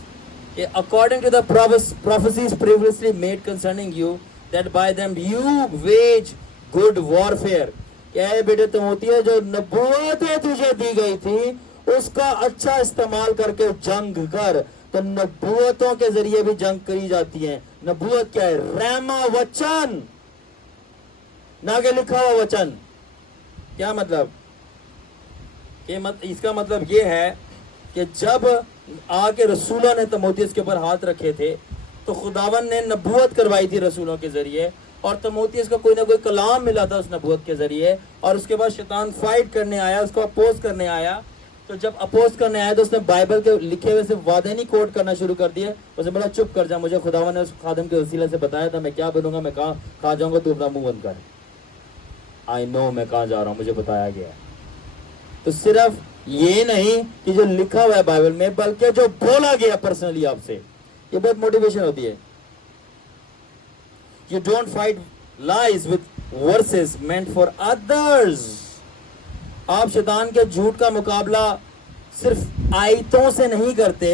کہ according to the prophecies previously made concerning you that by them you wage good warfare. کہ اے بیٹے تموتھیوس، جو نبوتیں تجھے دی گئی تھی اس کا اچھا استعمال کر کے جنگ کر. تو نبوتوں کے ذریعے بھی جنگ کری جاتی ہے. نبوت کیا ہے؟ ریما وچن، نہ کہ لکھا ہوا وچن. کیا مطلب؟ اس کا مطلب یہ ہے کہ جب آ کے رسولوں نے تموتھیوس کے اوپر ہاتھ رکھے تھے تو خداون نے نبوت کروائی تھی رسولوں کے ذریعے، اور تموتھیوس کو کوئی نہ کوئی کلام ملا تھا اس نبوت کے ذریعے. اور اس کے بعد شیطان فائٹ کرنے آیا، اس کو اپوز کرنے آیا. تو جب اپوز کرنے آیا تو اس نے بائبل کے لکھے ہوئے سے وعدے نہیں کوٹ کرنا شروع کر دیے. اس نے بولا چپ کر جا، مجھے خداون نے اس خادم کے وسیلے سے بتایا تھا میں کیا بنوں گا، میں کہاں کھا جاؤں گا، تو اپنا منہ بند کر. آئی نو میں کہاں جا رہا ہوں، مجھے بتایا گیا ہے. تو صرف یہ نہیں کہ جو لکھا ہوا ہے بائبل میں، بلکہ جو بولا گیا پرسنلی آپ سے، یہ بہت موٹیویشن ہوتی ہے. You don't fight lies with verses meant for others. آپ شیطان کے جھوٹ کا مقابلہ صرف آیتوں سے نہیں کرتے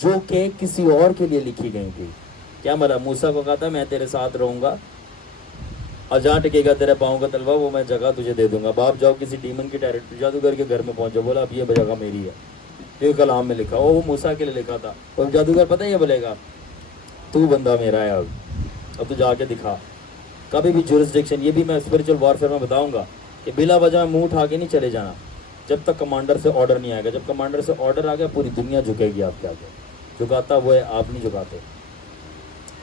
جو کہ کسی اور کے لیے لکھی گئی تھی. کیا مطلب؟ موسیٰ کو کہا تھا میں تیرے ساتھ رہوں گا اور جہاں ٹکے گا تیرے پاؤں کا تلوا وہ میں جگہ تجھے دے دوں گا. باپ جاؤ کسی ڈیمن کی جادوگر کے گھر میں پہنچو، بولا اب یہ جگہ میری ہے. یہ کلام میں لکھا، وہ موسیٰ کے لیے لکھا تھا. اور جادوگر پتہ یہ بولے گا تو بندہ میرا ہے، اب تو جا کے دکھا. کبھی بھی جورسڈکشن، یہ بھی میں اسپرچل وارفیئر میں بتاؤں گا کہ بلا وجہ منہ اٹھا کے نہیں چلے جانا جب تک کمانڈر سے آرڈر نہیں آئے گا. جب کمانڈر سے آرڈر آ گیا پوری دنیا جھکے گی آپ کے آگے. جھکاتا وہ ہے، آپ نہیں جھکاتے.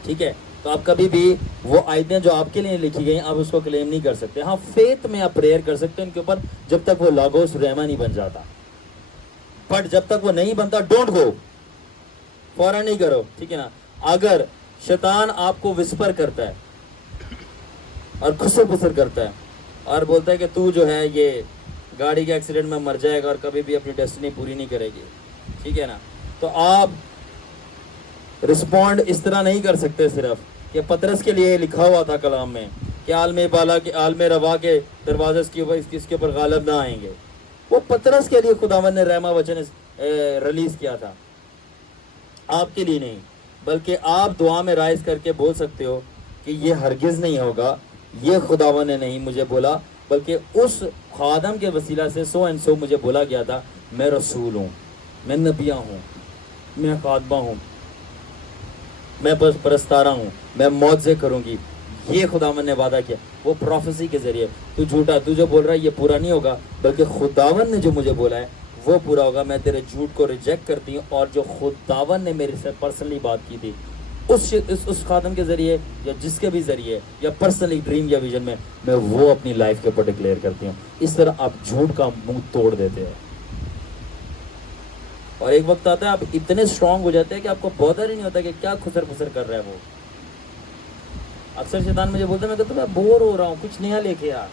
ٹھیک ہے؟ تو آپ کبھی بھی وہ آیتیں جو آپ کے لیے لکھی گئی آپ اس کو کلیم نہیں کر سکتے. ہاں فیتھ میں آپ پریئر کر سکتے ہیں ان کے اوپر جب تک وہ لاگوس رحمہ نہیں بن جاتا. بٹ جب تک وہ نہیں بنتا ڈونٹ گو، فوراً نہیں کرو. ٹھیک ہے نا؟ اگر شیطان آپ کو وسپر کرتا ہے اور خسر پسر کرتا ہے اور بولتا ہے کہ تو جو ہے یہ گاڑی کے ایکسیڈنٹ میں مر جائے گا اور کبھی بھی اپنی ڈیسٹنی پوری نہیں کرے گی، ٹھیک ہے نا، تو آپ رسپونڈ اس طرح نہیں کر سکتے صرف کہ پطرس کے لیے لکھا ہوا تھا کلام میں کہ عالم بالا کے عالم روا کے دروازے اس کے اوپر غالب نہ آئیں گے. وہ پطرس کے لیے خداوند نے رحمہ وچن ریلیز کیا تھا، آپ کے لیے نہیں. بلکہ آپ دعا میں رائز کر کے بول سکتے ہو کہ یہ ہرگز نہیں ہوگا، یہ خداوند نے نہیں مجھے بولا، بلکہ اس خادم کے وسیلہ سے سو اینڈ سو مجھے بولا گیا تھا. میں رسول ہوں، میں نبیہ ہوں، میں خادمہ ہوں، میں پرستارہ ہوں، میں معجزے کروں گی. یہ خداوند نے وعدہ کیا، وہ پروفیسی کے ذریعے. تو جھوٹا، تو جو بول رہا ہے یہ پورا نہیں ہوگا، بلکہ خداوند نے جو مجھے بولا ہے وہ پورا ہوگا. میں تیرے جھوٹ کو ریجیکٹ کرتی ہوں، اور جو خداوند نے میرے سے پرسنلی بات کی تھی اس خادم کے ذریعے یا جس کے بھی ذریعے یا پرسنلی ڈریم یا ویژن میں وہ اپنی لائف کے اوپر ڈکلیئر کرتی ہوں. اس طرح آپ جھوٹ کا منہ توڑ دیتے ہیں، اور ایک وقت آتا ہے آپ اتنے اسٹرانگ ہو جاتے ہیں کہ آپ کو بودر ہی نہیں ہوتا کہ کیا خسر خسر کر رہا ہے وہ. اکثر شیطان مجھے بولتا ہے، میں کہتا ہوں میں بور ہو رہا ہوں، کچھ نیا لے کے آ،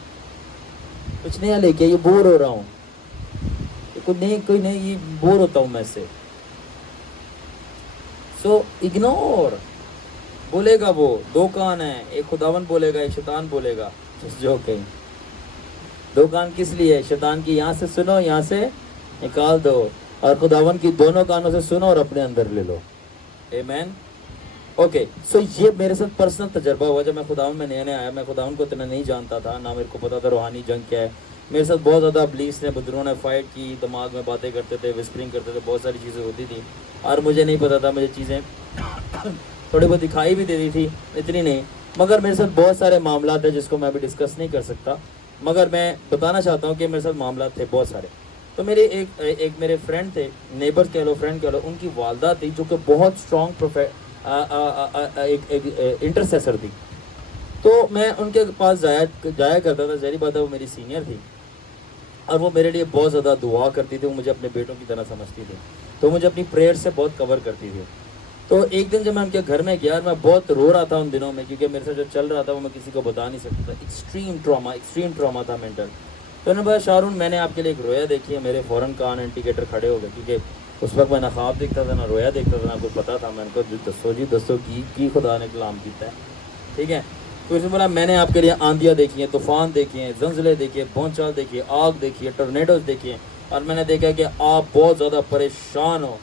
کچھ نیا لے کے، یہ بور ہو رہا ہوں، کوئی نہیں، یہ بور ہوتا ہوں میں سے. سو اگنور. بولے گا وہ، دو کان ہیں، ایک خداوند بولے گا، ایک شیطان بولے گا. جو کہیں دو کان کس لیے؟ شیطان کی یہاں سے سنو، یہاں سے نکال دو، اور خداوند کی دونوں کانوں سے سنو اور اپنے اندر لے لو. آمین. اوکے. سو یہ میرے ساتھ پرسنل تجربہ ہوا جب میں خداوند میں نیا آیا. میں خداوند کو اتنا نہیں جانتا تھا، نہ میرے کو پتا تھا روحانی جنگ کیا ہے. میرے ساتھ بہت زیادہ ابلیس نے، بدروں نے فائٹ کی، دماغ میں باتیں کرتے تھے، وسپرنگ کرتے تھے، بہت ساری چیزیں ہوتی تھی، اور مجھے نہیں پتا تھا. مجھے چیزیں تھوڑی بہت دکھائی بھی دیتی تھی، اتنی نہیں. مگر میرے ساتھ بہت سارے معاملات ہیں جس کو میں ابھی ڈسکس نہیں کر سکتا، مگر میں بتانا چاہتا ہوں کہ میرے ساتھ معاملات تھے بہت سارے. تو میرے ایک میرے فرینڈ تھے، نیبر کہہ لو، فرینڈ کہہ لو. ان کی والدہ تھی جو کہ بہت اسٹرانگ ایک انٹرسیسر تھی. تو میں ان کے پاس جایا کرتا تھا. ظاہری بات ہے وہ میری سینئر تھی، اور وہ میرے لیے بہت زیادہ دعا کرتی تھی. وہ مجھے اپنے بیٹوں کی طرح سمجھتی تھی، تو مجھے اپنی پریئر سے بہت کور کرتی تھی. تو ایک دن جب میں ان کے گھر میں گیا، میں بہت رو رہا تھا ان دنوں میں، کیونکہ میرے سے جو چل رہا تھا وہ میں کسی کو بتا نہیں سکتا تھا. ایکسٹریم ٹراما تھا مینٹل. تو انہوں نے بولا، شارون میں نے آپ کے لیے ایک رویا دیکھی ہے. میرے فوراً کان انڈیکیٹر کھڑے ہو گئے، کیونکہ اس وقت میں نہ خواب دیکھتا تھا، نہ رویا دیکھتا تھا، نہ کچھ پتا تھا. میں ان کو دسو کی خدا نے کلام کیتا ہے، ٹھیک ہے. تو اس نے بولا، میں نے آپ کے لیے آندیاں دیکھی ہیں، طوفان دیکھے ہیں، زلزلے دیکھے، بونچال دیکھی ہے، آگ دیکھی ہے، ٹورنیڈوز دیکھی ہیں، اور میں نے دیکھا کہ آپ بہت زیادہ پریشان ہو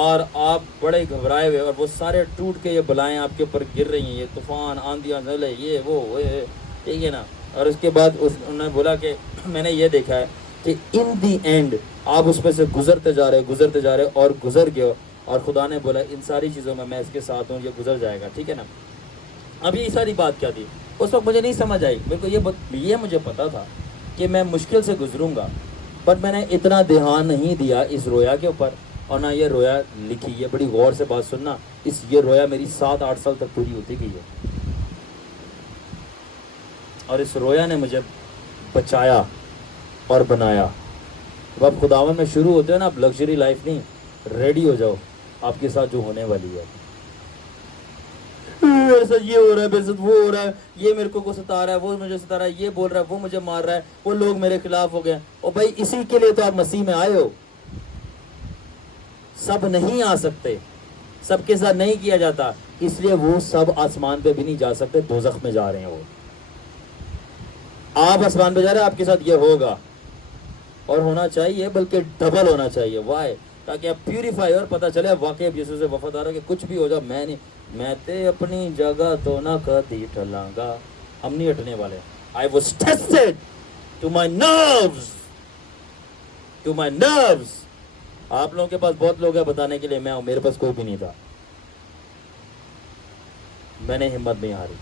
اور آپ بڑے گھبرائے ہوئے، اور وہ سارے ٹوٹ کے یہ بلائیں آپ کے اوپر گر رہی ہیں، یہ طوفان، آندیاں، زلزلے، یہ وہ، ٹھیک ہے نا. اور اس کے بعد انہوں نے بولا کہ میں نے یہ دیکھا ہے کہ ان دی اینڈ آپ اس میں سے گزرتے جا رہے اور گزر گئے، اور خدا نے بولا ان ساری چیزوں میں اس کے ساتھ ہوں، یہ گزر جائے گا، ٹھیک ہے نا. اب یہ ساری بات کیا تھی اس وقت مجھے نہیں سمجھ آئی. میرے کو یہ مجھے پتا تھا کہ میں مشکل سے گزروں گا، پر میں نے اتنا دھیان نہیں دیا اس رویا کے اوپر، اور نہ یہ رویا لکھی. یہ بڑی غور سے بات سننا، یہ رویا میری 7-8 سال تک پوری ہوتی گئی ہے، اور اس رویا نے مجھے بچایا اور بنایا. اب آپ خداوند میں شروع ہوتے ہیں نا، آپ لگژری لائف نہیں، ریڈی ہو جاؤ آپ کے ساتھ جو ہونے والی ہے. میرے ساتھ یہ ہو رہا ہے، میرے ساتھ وہ ہو رہا ہے، یہ میرے کو ستا رہا ہے، وہ مجھے ستا رہا ہے، یہ بول رہا ہے، وہ مجھے مار رہا ہے، وہ لوگ میرے خلاف ہو گئے. اور بھائی اسی کے لیے تو آپ مسیح میں آئے ہو. سب نہیں آ سکتے، سب کے ساتھ نہیں کیا جاتا، اس لیے وہ سب آسمان پہ بھی نہیں جا سکتے، دوزخ میں جا رہے ہیں. وہ آپ آسمان پہ جا رہے ہیں، آپ کے ساتھ یہ ہوگا، اور ہونا چاہیے، بلکہ ڈبل ہونا چاہیے. وائی؟ تاکہ آپ پیوریفائی، اور پتہ چلے واقعی اب یسوع سے وفادار ہے کہ کچھ بھی ہو جائے میں تے اپنی جگہ تو نہ کدی ٹھلاں گا. ہم نہیں ہٹنے والے. I was tested to my nerves. آپ لوگوں کے پاس بہت لوگ ہیں بتانے کے لیے، میں ہوں، میرے پاس کوئی بھی نہیں تھا. میں نے ہمت نہیں ہاری.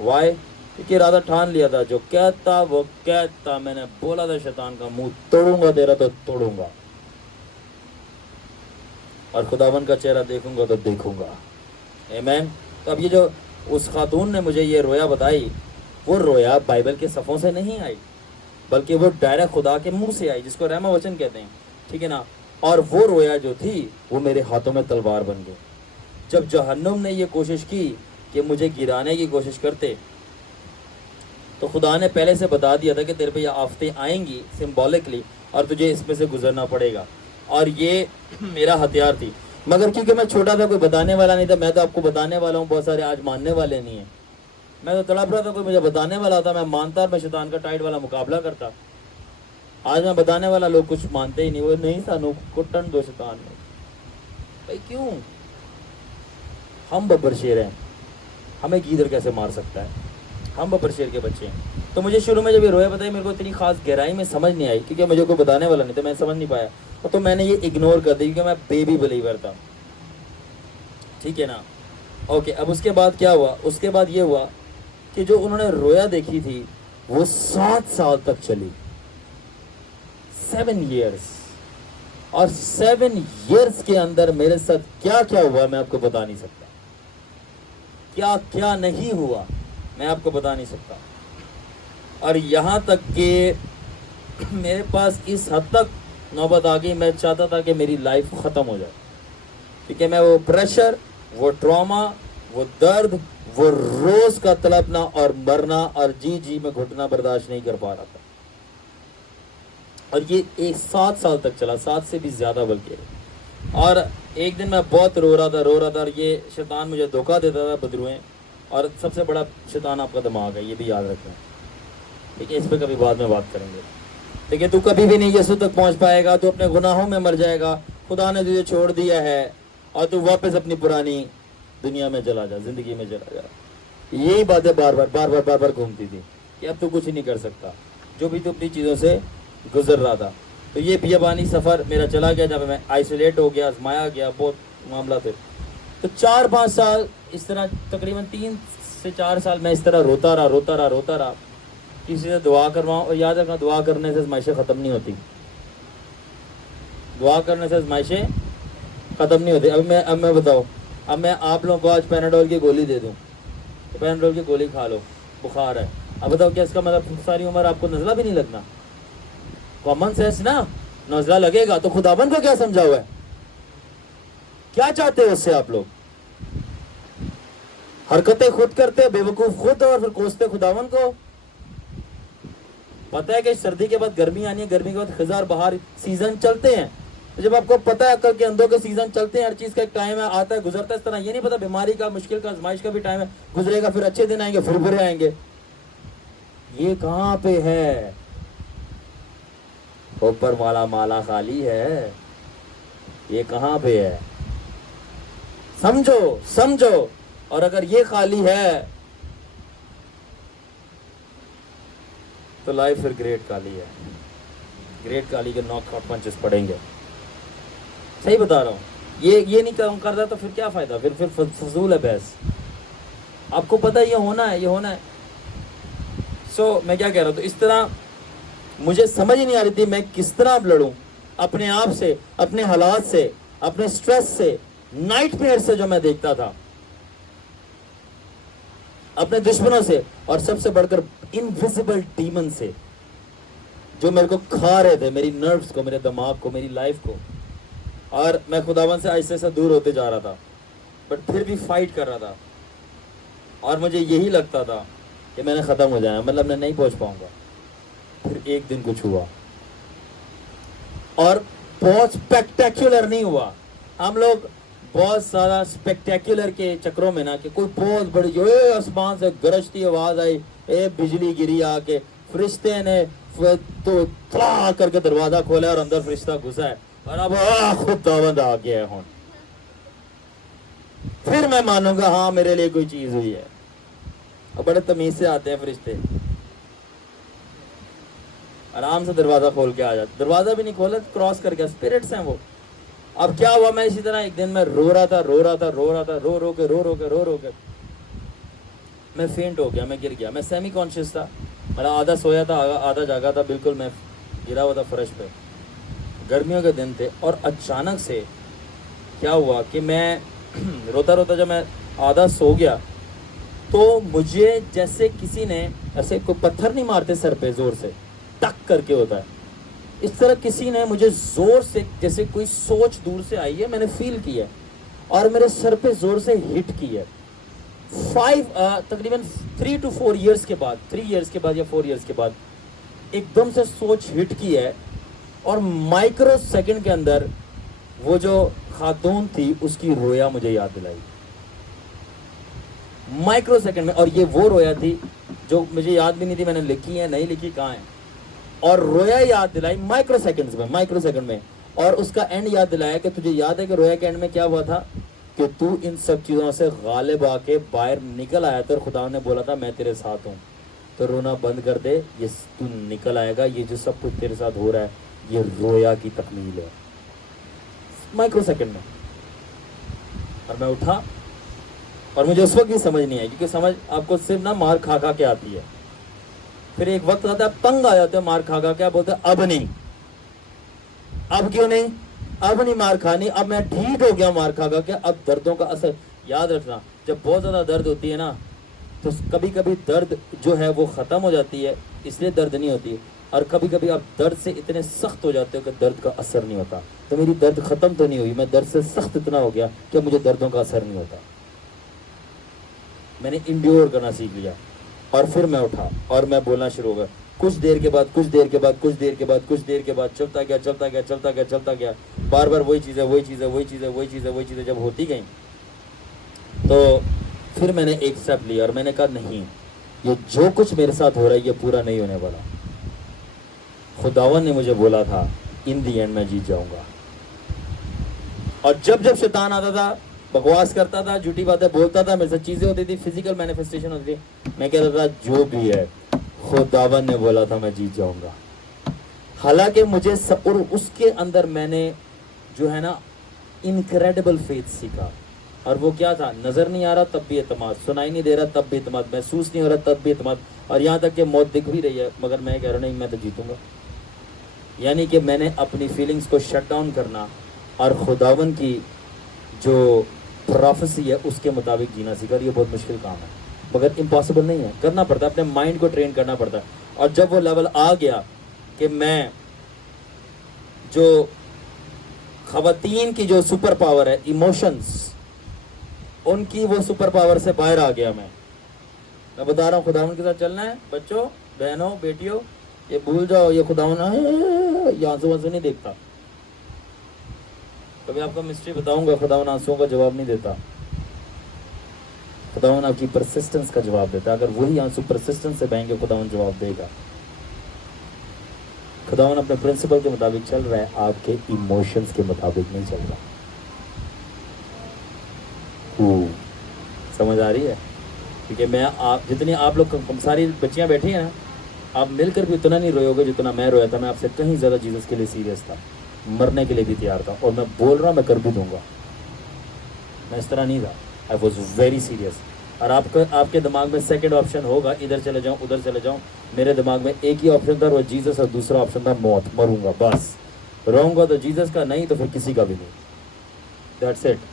وائی؟ کیونکہ ارادہ ٹھان لیا تھا، جو کہتا وہ کہتا. میں نے بولا تھا شیطان کا منہ توڑوں گا تیرا تو توڑوں گا، اور خداوند کا چہرہ دیکھوں گا تو دیکھوں گا. آمین. تو اب یہ جو اس خاتون نے مجھے یہ رویا بتائی، وہ رویا بائبل کے صفوں سے نہیں آئی، بلکہ وہ ڈائریکٹ خدا کے منہ سے آئی، جس کو رحمہ وچن کہتے ہیں، ٹھیک ہے نا. اور وہ رویا جو تھی وہ میرے ہاتھوں میں تلوار بن گئی. جب جہنم نے یہ کوشش کی کہ مجھے گرانے کی کوشش کرتے، تو خدا نے پہلے سے بتا دیا تھا کہ تیرے پہ یہ آفتیں آئیں گی سمبولکلی، اور تجھے اس میں سے گزرنا پڑے گا. اور یہ میرا ہتھیار تھی. مگر کیونکہ میں چھوٹا تھا، کوئی بتانے والا نہیں تھا. میں تو آپ کو بتانے والا ہوں، بہت سارے آج ماننے والے نہیں ہیں. میں تو تڑپ رہا تھا، کوئی مجھے بتانے والا ہوتا، میں مانتا اور میں شیطان کا ٹائٹ والا مقابلہ کرتا. آج میں بتانے والا، لوگ کچھ مانتے ہی نہیں. وہ نہیں سانو کٹن دو شیطان نے. بھائی کیوں؟ ہم ببر شیر ہیں، ہمیں گیدڑ کیسے مار سکتا ہے؟ ہم ببر شیر کے بچے ہیں. تو مجھے شروع میں جب یہ رویا بتائی، میرے کو اتنی خاص گہرائی میں سمجھ نہیں آئی، کیونکہ مجھے کوئی بتانے والا نہیں تھا، میں سمجھ نہیں پایا. تو میں نے یہ اگنور کر دی، کیونکہ میں بیبی بلیور تھا، ٹھیک ہے نا. اوکے. اب اس کے بعد کیا ہوا؟ اس کے بعد یہ ہوا کہ جو انہوں نے رویا دیکھی تھی وہ 7 سال تک چلی. 7 years. اور 7 years کے اندر میرے ساتھ کیا کیا ہوا میں آپ کو بتا نہیں سکتا. کیا کیا نہیں ہوا میں آپ کو بتا نہیں سکتا. اور یہاں تک کہ میرے پاس اس حد تک نوبت آ گئی, میں چاہتا تھا کہ میری لائف ختم ہو جائے, کیونکہ میں وہ پریشر, وہ ٹراما, وہ درد, وہ روز کا تڑپنا اور مرنا اور جی میں گھٹنا برداشت نہیں کر پا رہا تھا. اور یہ 7 سال تک چلا, 7 سے بھی زیادہ بلکہ. اور ایک دن میں بہت رو رہا تھا اور یہ شیطان مجھے دھوکہ دیتا تھا بدروئیں. اور سب سے بڑا شیطان آپ کا دماغ ہے, یہ بھی یاد رکھنا. ٹھیک ہے, اس پہ کبھی بعد میں بات کریں گے. ٹھیک ہے, تو کبھی بھی نہیں یسوع تک پہنچ پائے گا, تو اپنے گناہوں میں مر جائے گا, خدا نے تجھے چھوڑ دیا ہے, اور تو واپس اپنی پرانی دنیا میں چلا جا, زندگی میں چلا جا. یہی باتیں بار بار گھومتی تھی کہ اب تو کچھ ہی نہیں کر سکتا, جو بھی تو اپنی چیزوں سے گزر رہا تھا. تو یہ بیابانی سفر میرا چلا گیا, جب میں آئسولیٹ ہو گیا, آزمایا گیا, بہت معاملہ تھے. تو 4-5 سال اس طرح, تقریباً 3 سے 4 سال میں اس طرح روتا رہا. کسی سے دعا کرواؤں, اور یاد رکھنا دعا کرنے سے آزمائشیں ختم نہیں ہوتی. دعا کرنے سے آزمائشیں ختم نہیں ہوتی. اب میں بتاؤ, اب میں آپ لوگوں کو آج پیناڈول کی گولی دے دوں, پیناڈول کی گولی کھا لو, بخار ہے. اب بتاؤ کیا اس کا مطلب ساری عمر آپ کو نزلہ بھی نہیں لگنا؟ کامن سینس نا, نزلہ لگے گا تو خداوند کو کیا سمجھا ہوا ہے؟ کیا چاہتے ہو اس سے آپ لوگ؟ حرکتیں خود کرتے, بے وقوف خود, اور پھر کوستے خداوند کو. پتہ ہے کہ سردی کے بعد گرمی آنی ہے, گرمی کے بعد خزاں اور بہار سیزن چلتے ہیں. جب آپ کو پتہ ہے عقل کے اندھوں کے سیزن چلتے ہیں, ہر چیز کا ایک ٹائم ہے, آتا ہے گزرتا ہے. اس طرح یہ نہیں پتا بیماری کا, مشکل کا, آزمائش کا بھی ٹائم ہے, گزرے گا, پھر اچھے دن آئیں گے, پھر برے آئیں گے. یہ کہاں پہ ہے؟ اوپر مالا خالی ہے, یہ کہاں پہ ہے؟ سمجھو. اور اگر یہ خالی ہے تو لائف پھر گریٹ کالی ہے. گریٹ کالی کے ناک پنچز پڑیں گے. صحیح بتا رہا ہوں. یہ نہیں کرتا تو پھر کیا فائدہ, پھر فضول ہے بحث. آپ کو پتہ ہے یہ ہونا ہے. سو میں کیا کہہ رہا ہوں, تو اس طرح مجھے سمجھ ہی نہیں آ رہی تھی میں کس طرح اب لڑوں اپنے آپ سے, اپنے حالات سے, اپنے سٹریس سے, نائٹ میئر سے جو میں دیکھتا تھا, اپنے دشمنوں سے, اور سب سے بڑھ کر انویزیبل ڈیمن سے جو میرے کو کھا رہے تھے, میری نروز کو, میرے دماغ کو, میری لائف کو. اور میں خداوند سے آہستہ آہستہ دور ہوتے جا رہا تھا, بٹ پھر بھی فائٹ کر رہا تھا. اور مجھے یہی لگتا تھا کہ میں نے ختم ہو جانا, مطلب میں نہیں پہنچ پاؤں گا. پھر ایک دن کچھ ہوا, اور بہت سپیکٹیکولر نہیں ہوا. ہم لوگ بہت سارا سپیکٹیکولر کے چکروں میں نا, کہ کوئی بہت بڑی جو آسمان سے گرجتی آواز آئی, بجلی گری آ کے, فرشتے نے تو تھا کر کے دروازہ کھولا اور اندر فرشتہ گھسا ہے, اور اب خداوند آ گیا ہے. پھر میں مانوں گا ہاں میرے لیے کوئی چیز ہوئی ہے. اور بڑے تمیز سے آتے ہیں فرشتے, آرام سے دروازہ کھول کے آ جاتے. دروازہ بھی نہیں کھولا, کراس کر گیا, اسپرٹس ہیں وہ. اب کیا ہوا, میں اسی طرح ایک دن میں رو رہا تھا, رو کے میں فینٹ ہو گیا, میں گر گیا. میں سیمی کانشیس تھا, میرا آدھا سویا تھا, آدھا جاگا تھا, بالکل میں گرا ہوا تھا فرش پہ. گرمیوں کے دن تھے, اور اچانک سے کیا ہوا کہ میں روتا جب میں آدھا سو گیا, تو مجھے جیسے کسی نے ایسے کوئی پتھر نہیں مارتے سر پہ زور سے, ٹک کر کے ہوتا ہے, اس طرح کسی نے مجھے زور سے, جیسے کوئی سوچ دور سے آئی ہے, میں نے فیل کیا, اور میرے سر پہ زور سے ہٹ کی ہے. تقریباً 3 to 4 years کے بعد, 3 years کے بعد یا 4 years کے بعد ایک دم سے سوچ ہٹ کی ہے, اور مائکرو سیکنڈ کے اندر وہ جو خاتون تھی اس کی رویا مجھے یاد دلائی, مائکرو سیکنڈ میں. اور یہ وہ رویا تھی جو مجھے یاد بھی نہیں تھی, میں نے لکھی ہے, نہیں لکھی, کہاں ہے, اور رویا یاد دلائی مائکرو سیکنڈ میں. اور اس کا اینڈ یاد دلایا کہ تجھے یاد ہے کہ رویا کے اینڈ میں کیا ہوا تھا, کہ تو ان سب چیزوں سے غالب آ کے باہر نکل آیا تھا, اور خدا نے بولا تھا میں تیرے ساتھ ہوں, تو رونا بند کر دے, یہ تو نکل آئے گا, یہ جو سب کچھ تیرے ساتھ ہو رہا ہے یہ رویا کی تکمیل ہے, مائکرو سیکنڈ میں. اور میں اٹھا, اور مجھے اس وقت بھی سمجھ نہیں آئی، کیونکہ سمجھ آپ کو صرف نا مار کھا کھا کے آتی ہے. پھر ایک وقت آتا ہے تنگ آ جاتے ہو مار کھا کھا کے، آپ بولتے ہیں اب نہیں. اب کیوں نہیں؟ اب نہیں مار کھانی، اب میں ٹھیک ہو گیا مار کھا کھا کے. اب دردوں کا اثر یاد رکھنا، جب بہت زیادہ درد ہوتی ہے نا تو کبھی کبھی درد جو ہے وہ ختم ہو جاتی ہے، اس لیے درد نہیں ہوتی، اور کبھی کبھی آپ درد سے اتنے سخت ہو جاتے ہو کہ درد کا اثر نہیں ہوتا. تو میری درد ختم تو نہیں ہوئی، میں درد سے سخت اتنا ہو گیا کہ مجھے دردوں کا اثر نہیں ہوتا. میں نے انڈیور کرنا سیکھ لیا، اور پھر میں اٹھا اور میں بولنا شروع ہو گیا. کچھ دیر کے بعد کچھ دیر کے بعد کچھ دیر کے بعد کچھ دیر کے بعد چلتا گیا چلتا گیا چلتا گیا چلتا گیا، بار بار وہی چیزیں وہی چیزیں وہی چیزیں وہی چیزیں وہی چیزیں جب ہوتی گئیں تو پھر میں نے ایک اسٹیپ لیا اور میں نے کہا نہیں، یہ جو کچھ میرے ساتھ ہو رہا ہے یہ پورا نہیں ہونے والا. خداوند نے مجھے بولا تھا ان دی اینڈ میں جیت جاؤں گا. اور جب جب شیطان آتا تھا، بکواس کرتا تھا، جھوٹی باتیں بولتا تھا، میرے ساتھ چیزیں ہوتی تھی، فزیکل مینیفیسٹیشن ہوتی تھی، میں کہتا تھا جو بھی ہے خداوند نے بولا تھا میں جیت جاؤں گا. حالانکہ مجھے اور اس کے اندر میں نے جو ہے نا انکریڈیبل فیتھ سیکھا. اور وہ کیا تھا؟ نظر نہیں آ رہا تب بھی اعتماد، سنائی نہیں دے رہا تب بھی اعتماد، محسوس نہیں ہو رہا تب بھی اعتماد، اور یہاں تک کہ موت دکھ بھی رہی ہے مگر میں کہہ رہا ہوں نہیں میں تو جیتوں گا. یعنی کہ میں نے اپنی فیلنگز کو شٹ ڈاؤن کرنا اور خداوند کی جو پروفیسی ہے اس کے مطابق جینا سیکھا. یہ بہت مشکل کام ہے مگر امپاسبل نہیں ہے، کرنا پڑتا ہے، اپنے مائنڈ کو ٹرین کرنا پڑتا ہے. اور جب وہ لیول آ گیا کہ میں جو خواتین کی جو سپر پاور ہے ایموشنز، ان کی وہ سپر پاور سے باہر آ گیا. میں بتا رہا ہوں خداوند کے ساتھ چلنا ہے. بچوں، بہنوں، بیٹیوں، یہ بھول جاؤ یہ خداوند یہ آنسو وانسو نہیں دیکھتا. کبھی آپ کو مسٹری بتاؤں گا، خداوند آنسوؤں کا جواب نہیں دیتا، خداوند آپ کی پرسسٹنس کا جواب دیتا ہے. اگر وہی آنسو پرسسٹنس سے بہیں گے خداوند جواب دے گا. خداوند اپنے پرنسپل کے مطابق چل رہا ہے، آپ کے ایموشنز کے مطابق نہیں چل رہا. سمجھ آ رہی ہے؟ کیونکہ میں آپ جتنی آپ لوگ ساری بچیاں بیٹھی ہیں نا، آپ مل کر بھی اتنا نہیں روئے ہوگے جتنا میں رویا تھا. میں آپ سے کہیں زیادہ جیزس کے لیے سیریس تھا، مرنے کے لیے بھی تیار تھا، اور میں بول رہا ہوں میں کر بھی دوں گا. میں اس طرح نہیں تھا، آئی واز ویری سیریس. اور آپ کے دماغ میں سیکنڈ آپشن ہوگا ادھر چلے جاؤں ادھر چلے جاؤں. میرے دماغ میں ایک ہی آپشن تھا، وہ جیزس، اور دوسرا آپشن تھا موت، مروں گا بس. رہوں گا تو جیزس کا، نہیں تو پھر کسی کا بھی نہیں. That's it.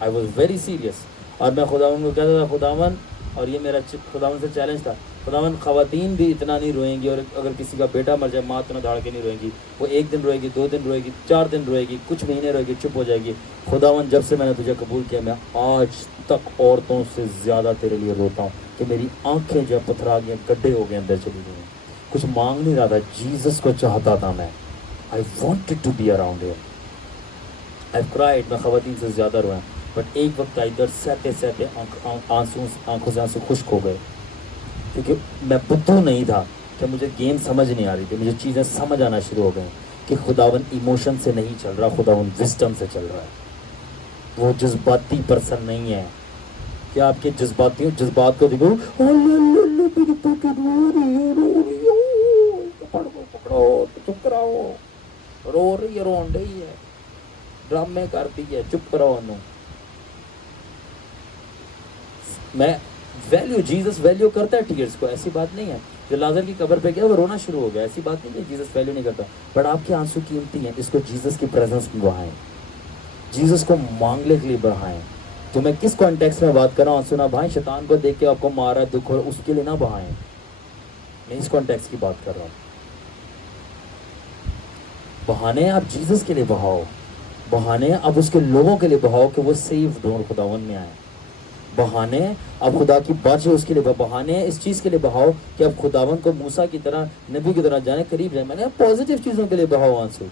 I was very serious. اور میں خداوند کو کہتا تھا خداوند، اور یہ میرا خداوند سے چیلنج تھا، خداوند خواتین بھی اتنا نہیں روئیں گی، اور اگر کسی کا بیٹا مر جائے ماں اتنا دھاڑ کے نہیں روئے گی. وہ 1 دن روئے گی، 2 دن روئے گی، 4 دن روئے گی، کچھ مہینے روئے گی، چپ ہو جائے گی. خداوند جب سے میں نے تجھے قبول کیا میں آج تک عورتوں سے زیادہ تیرے لیے روتا ہوں کہ میری آنکھیں جو پتھرا گئی، گڈھے ہو گئے، اندر چلی گئی ہیں. کچھ مانگ نہیں رہا تھا، جیزس کو چاہتا تھا میں. I wanted to be around him. I cried. میں خواتین سے زیادہ رویا، بٹ ایک وقت آئی ادھر سہتے سہتے آنکھوں سے آنسو خشک ہو گئے، کیونکہ میں بدھو نہیں تھا کہ مجھے گیم سمجھ نہیں آ رہی تھی. مجھے چیزیں سمجھ آنا شروع ہو گئیں کہ خداوند ایموشن سے نہیں چل رہا، خداوند وزڈم سے چل رہا ہے. وہ جذباتی پرسن نہیں ہے کہ آپ کے جذبات کو دیکھو، پکڑو چپ کراؤ، رو رہی ہے، رون رہی ہے، ڈرامے کرتی ہے، چپ کراؤ. میں ویلیو، جیزس ویلیو کرتا ہے ٹیئرس کو، ایسی بات نہیں ہے. جو لازر کی قبر پہ گیا وہ رونا شروع ہو گیا، ایسی بات نہیں ہے جیزس ویلیو نہیں کرتا. بٹ آپ کے آنسو قیمتی ہیں، اس کو جیزس کی پریزنس میں بہائیں، جیزس کو مانگنے کے لیے بہائیں. تو میں کس کانٹیکس میں بات کر رہا ہوں؟ آنسو نہ بہائیں شیطان کو دیکھ کے آپ کو مارا ہے، دکھ ہو رہا ہے، اس کے لیے نہ بہائیں. میں اس کانٹیکس کی بات کر رہا ہوں. بہانے آپ جیزس کے لیے بہاؤ، بہانے آپ اس کے لوگوں کے لیے بہاؤ کہ وہ سیف ڈور خداوند میں آئے. بہانے آپ خدا کی بات اس کے لیے، بہانے اس چیز کے لیے بہاؤ کہ آپ خداوند کو موسیٰ کی طرح، نبی کی طرح جانے، قریب جائیں. میں نے پازیٹیو چیزوں کے لیے بہاؤ آنسو.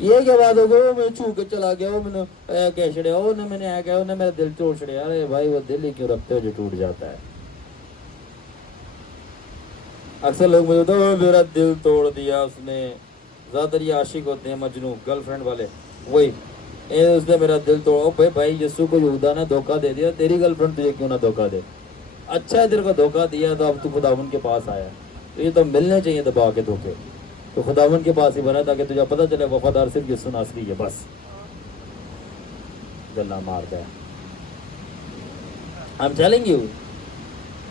یہ کیا بات ہو گئی، میں چھو کے چلا گیا، میں نے کہہ چھڑیا، میں نے کہا انہیں میرا دل توڑ چھڑیا. ارے بھائی وہ دل ہی کیوں رکھتے ہو جو ٹوٹ جاتا ہے؟ اکثر لوگ مجھے بتاتے ہیں میرا دل توڑ دیا اس نے. زیادہ تر یہ عاشق ہوتے ہیں مجنوں، گرل فرینڈ والے، وہی اس نے میرا دل توڑا. بھائی یسوع کو یہودا نے دھوکہ دے دیا، تیری گرل فرینڈ تجھے کیوں نہ دھوکہ دے؟ اچھا ہے تیرے کو دھوکہ دیا تو اب تو خداوند کے پاس آیا. تو یہ تو ملنے چاہیے دبا کے دھوکے، تو خداوند کے پاس ہی بنا تاکہ تجھے پتہ چلے وفادار صرف یسوع ناصری ہے. بس گلا مارتا ہے. I'm telling you,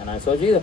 and I saw Jesus।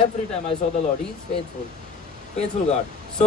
every time I saw the Lord, he is faithful, faithful God। So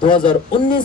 2019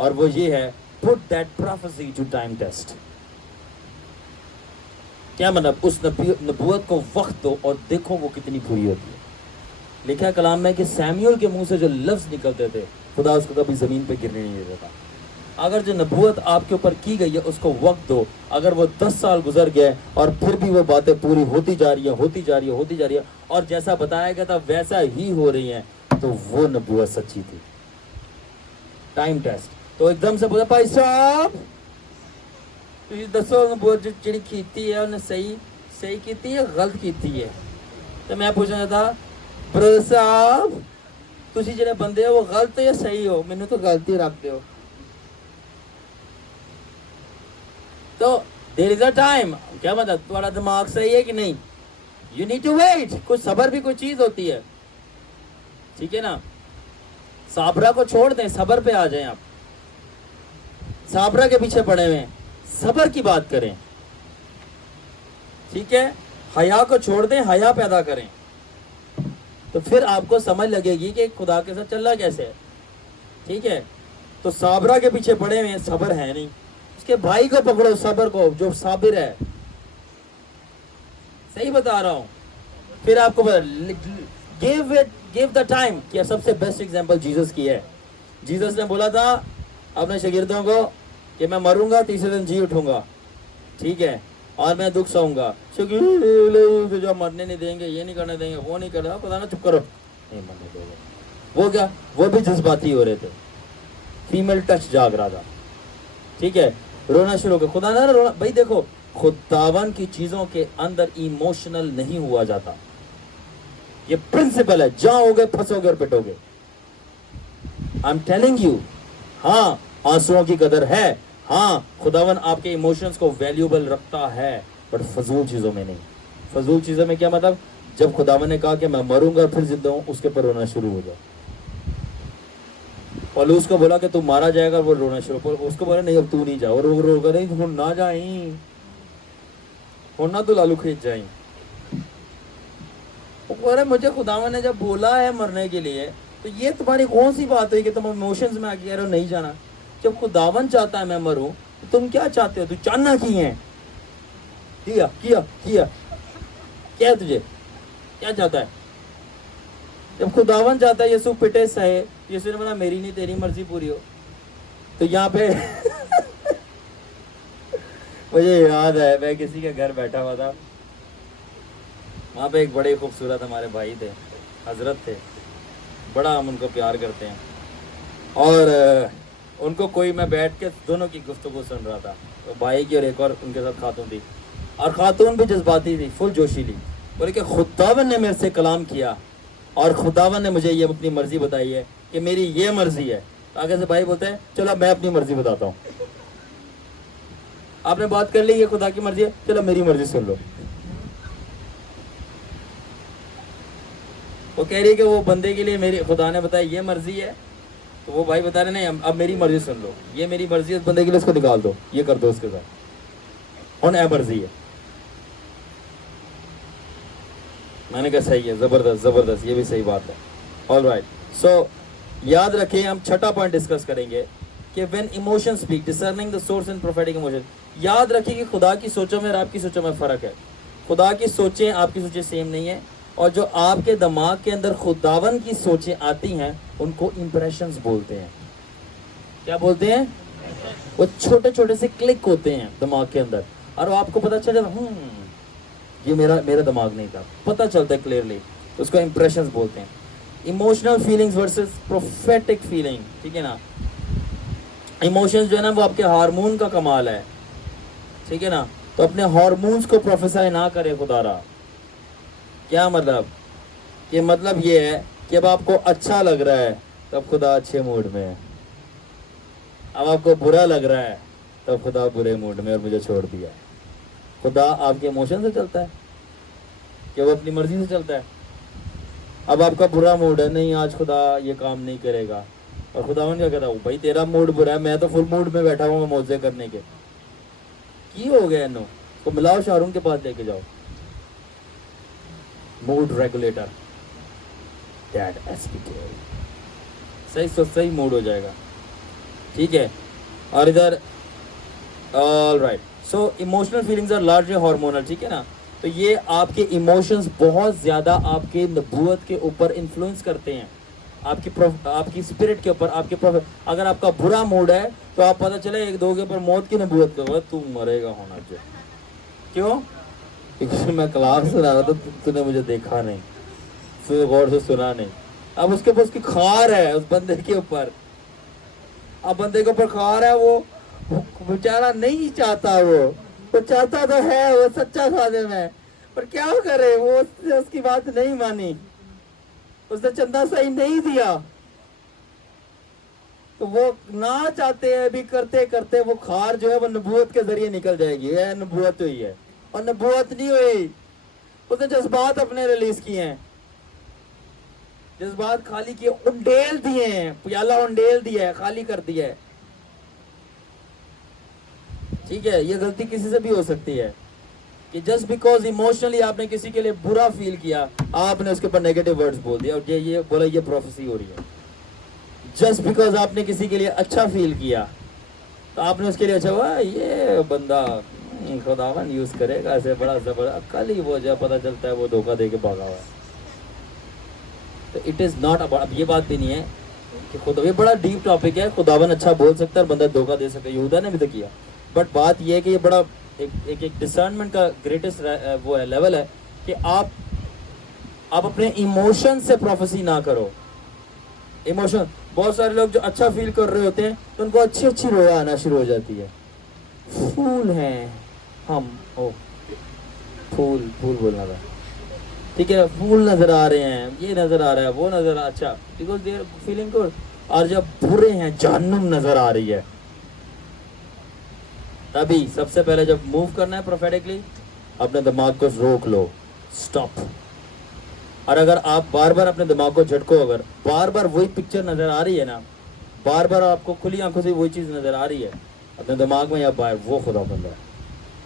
اور وہ یہ ہے put that prophecy to time test. کیا مطلب؟ اس نبوت کو وقت دو اور دیکھو وہ کتنی پوری ہوتی ہے. لکھا کلام میں کہ سیمیول کے منہ سے جو لفظ نکلتے تھے خدا اس کو کبھی زمین پہ گرنے نہیں دیتا تھا. اگر جو نبوت آپ کے اوپر کی گئی ہے اس کو وقت دو. اگر وہ 10 سال گزر گئے اور پھر بھی وہ باتیں پوری ہوتی جا رہی ہے اور جیسا بتایا گیا تھا ویسا ہی ہو رہی ہیں, تو وہ نبوت سچی تھی. Time test. تو ایک دم سے بولا بھائی صاحب دسو نبوت جی کیتی ہے انہیں صحیح کیتی ہے غلط کیتی ہے. تو میں پوچھنا تھا برادر صاحب تسی جڑے بندے ہو وہ غلط یا صحیح ہو؟ مینوں تو غلطی رکھتے ہو. تو دیر از اے ٹائم. کیا مطلب؟ تمہارا دماغ صحیح ہے کہ نہیں؟ You need to wait. کچھ صبر بھی کوئی چیز ہوتی ہے, ٹھیک ہے نا. صابرہ کو چھوڑ دیں, صبر پہ آ جائیں. آپ صابرہ کے پیچھے پڑے ہوئے ہیں, صبر کی بات کریں, ٹھیک ہے. حیا کو چھوڑ دیں, حیا پیدا کریں, تو پھر آپ کو سمجھ لگے گی کہ خدا کے ساتھ چلنا کیسے ہے, ٹھیک ہے. تو صابرہ کے پیچھے پڑے ہوئے ہیں, صبر ہے نہیں. اس کے بھائی کو پکڑو, صبر کو, جو صابر ہے. صحیح بتا رہا ہوں. پھر آپ کو give the time. کیا سب سے بیسٹ ایگزامپل جیزس کی ہے. جیزس نے بولا تھا اپنے شاگردوں کو کہ میں مروں گا, تیسرے دن جی اٹھوں گا, ٹھیک ہے, اور میں دکھ سہوں گا. جو مرنے نہیں دیں گے, یہ نہیں کرنے دیں گے, وہ نہیں کرنا, پتا نا چپ کرو, نہیں مرنے دیں گے. وہ کیا, وہ بھی جذباتی ہو رہے تھے, فیمل ٹچ جاگ رہا تھا, ٹھیک ہے. رونا شروع ہو گیا. خدا نہ رونا. بھائی دیکھو, خداون کی چیزوں کے اندر ایموشنل نہیں ہوا جاتا. یہ پرنسپل ہے. جہاں ہوگے پھنسو گے اور پٹو گے. I'm telling you. ہاں آنسوؤں کی قدر ہے, ہاں خداون آپ کے ایموشنز کو ویلیوبل رکھتا ہے, بٹ فضول چیزوں میں نہیں. فضول چیزوں میں کیا مطلب؟ جب خداون نے کہا کہ میں مروں گا پھر زندہ ہوں, اس کے پر رونا شروع ہو جائے. پولوس کو بولا کہ تو مارا جائے گا, وہ رونا شروع. اس کو بولا نہیں اب تو نہیں جا, اور رو کر نہیں تم نہ جائیں, ہونا تو لالو کھینچ جائیں. مجھے خداون نے جب بولا ہے مرنے کے لیے, تو یہ تمہاری کون سی بات ہوئی کہ تم ایموشنز میں آ کے کہہ رہے ہو نہیں جانا؟ جب خداون چاہتا ہے میں مروں, تو تم کیا چاہتے ہو؟ تو چاہنا کی ہے کیا کیا تجھے کیا چاہتا ہے؟ جب خداون چاہتا ہے یسوع پٹے سہے, یسوع نے بولا میری نہیں تیری مرضی پوری ہو. تو یہاں پہ مجھے یاد ہے میں کسی کے گھر بیٹھا ہوا تھا, وہاں پہ ایک بڑے خوبصورت ہمارے بھائی تھے, حضرت تھے, بڑا ہم ان کو پیار کرتے ہیں. اور ان کو کوئی, میں بیٹھ کے دونوں کی گفتگو سن رہا تھا, تو بھائی کی اور ایک اور ان کے ساتھ خاتون تھی, اور خاتون بھی جذباتی تھی, فل جوشیلی. بولے کہ خداون نے میرے سے کلام کیا اور خداون نے مجھے یہ اپنی مرضی بتائی ہے کہ میری یہ مرضی ہے. آگے سے بھائی بولتے ہیں چلو میں اپنی مرضی بتاتا ہوں. آپ نے بات کر لی یہ خدا کی مرضی ہے, چلو میری مرضی سن لو. وہ کہہ رہی کہ وہ بندے کے لیے میری خدا نے بتایا یہ مرضی ہے, تو وہ بھائی بتا رہے نہیں اب میری مرضی سن لو, یہ میری مرضی ہے, اس بندے کے لیے اس کو نکال دو, یہ کر دو اس کے ساتھ, اور اے مرضی ہے. میں نے کہا صحیح ہے, زبردست, یہ بھی صحیح بات ہے. آل رائٹ. سو یاد رکھیں, ہم چھٹا پوائنٹ ڈسکس کریں گے کہ when emotions speak, discerning the source and prophetic emotion. یاد رکھیں کہ خدا کی سوچوں میں اور آپ کی سوچوں میں فرق ہے. خدا کی سوچیں آپ کی سوچیں سیم نہیں ہیں, اور جو آپ کے دماغ کے اندر خداون کی سوچیں آتی ہیں ان کو امپریشنز بولتے ہیں. کیا بولتے ہیں؟ وہ چھوٹے چھوٹے سے کلک ہوتے ہیں دماغ کے اندر, اور وہ آپ کو پتہ چل جاتا یہ میرا دماغ نہیں تھا, پتہ چلتا ہے کلیئرلی, اس کو امپریشنز بولتے ہیں. Emotional feelings versus prophetic feeling, ٹھیک ہے نا. ایموشنز جو ہے نا وہ آپ کے ہارمون کا کمال ہے, ٹھیک ہے نا. تو اپنے ہارمونز کو پروفیسائی نہ کرے خدا را. کیا مطلب؟ کہ مطلب یہ ہے کہ اب آپ کو اچھا لگ رہا ہے تب خدا اچھے موڈ میں ہے, اب آپ کو برا لگ رہا ہے تب خدا برے موڈ میں اور مجھے چھوڑ دیا. خدا آپ کے ایموشن سے چلتا ہے کہ وہ اپنی مرضی سے چلتا ہے. اب آپ کا برا موڈ ہے, نہیں آج خدا یہ کام نہیں کرے گا, اور خداون کیا کہتا ہے بھائی تیرا موڈ برا ہے, میں تو فل موڈ میں بیٹھا ہوں موزے کرنے کے. کی ہو گیا انہوں کو ملاؤ شاہرون کے پاس لے کے جاؤ, موڈ ریگولیٹر, صحیح موڈ ہو جائے گا. ٹھیک ہے. اور ادھر all right. So emotional feelings are largely hormonal. ٹھیک ہے نا. تو یہ آپ کے ایموشنز بہت زیادہ آپ کے نبوت کے اوپر انفلوئنس کرتے ہیں, آپ کی اسپرٹ کے اوپر, آپ کے اگر آپ کا برا موڈ ہے تو آپ پتہ چلے ایک دو کے اوپر موت کی نبوت کرو, تو مرے گا ہونا جو. کیوں؟ کیونکہ میں کلاس سنا رہا تھا, تو نے مجھے دیکھا نہیں, تو غور سے سنا نہیں. اب اس کے اوپر اس کی خار ہے, اس بندے کے اوپر, اب بندے کے اوپر خار ہے, وہ بیچارہ نہیں چاہتا, وہ چاہتا تو ہے, وہ سچا خادم ہے, پر کیا کرے, وہ اس کی بات نہیں مانی, اس نے چندہ صحیح نہیں دیا, تو وہ نہ چاہتے ہیں بھی کرتے کرتے وہ خار جو ہے وہ نبوت کے ذریعے نکل جائے گی. یہ نبوت ہوئی ہے, اور نبوت نہیں ہوئی, اس نے جذبات اپنے ریلیز کیے ہیں, جذبات خالی کیے, انڈیل دیے ہیں, پیالہ انڈیل دیا ہے, خالی کر دیا ہے. ٹھیک ہے, یہ غلطی کسی سے بھی ہو سکتی ہے کہ جسٹ بیکاز ایموشنلی آپ نے کسی کے لیے برا فیل کیا, آپ نے اس کے اوپر نیگیٹو ورڈز بول دیا, اور یہ بولا یہ پروفیسی ہو رہی ہے. جسٹ بیکاز آپ نے کسی کے لیے اچھا فیل کیا, تو آپ نے اس کے لیے اچھا ہوا, یہ بندہ خداوند یوز کرے گا ایسے, بڑا زبردست, کل ہی وہ جو پتہ چلتا ہے وہ دھوکہ دے کے بھاگا ہوا ہے. تو اٹ از ناٹ اباؤٹ, اب یہ بات بھی نہیں ہے کہ خدا, یہ بڑا ڈیپ ٹاپک ہے, خداوند اچھا بول سکتا ہے اور بندہ دھوکہ دے سکتا ہے, یہودا نے بھی تو کیا. بٹ بات یہ ہے کہ یہ بڑا ایک ڈسرنمنٹ کا گریٹسٹ وہ ہے, لیول ہے, کہ آپ اپنے ایموشن سے پروفیسی نہ کرو. ایموشن, بہت سارے لوگ جو اچھا فیل کر رہے ہوتے ہیں تو ان کو اچھی اچھی رویا آنا شروع ہو جاتی ہے. پھول ہیں ہم, پھول بولنا تھا, ٹھیک ہے, پھول نظر آ رہے ہیں, یہ نظر آ رہا ہے, وہ نظر آ, اچھا because they are feeling good. اور جب برے ہیں, جہنم نظر آ رہی ہے, تبھی سب سے پہلے جب موو کرنا ہے پروفیٹکلی, اپنے دماغ کو روک لو, سٹاپ. اور اگر آپ بار بار اپنے دماغ کو جھٹکو, اگر بار بار وہی پکچر نظر آ رہی ہے نا, بار بار آپ کو کھلی آنکھوں سے وہی چیز نظر آ رہی ہے اپنے دماغ میں یا باہر, وہ خدا بندہ ہے.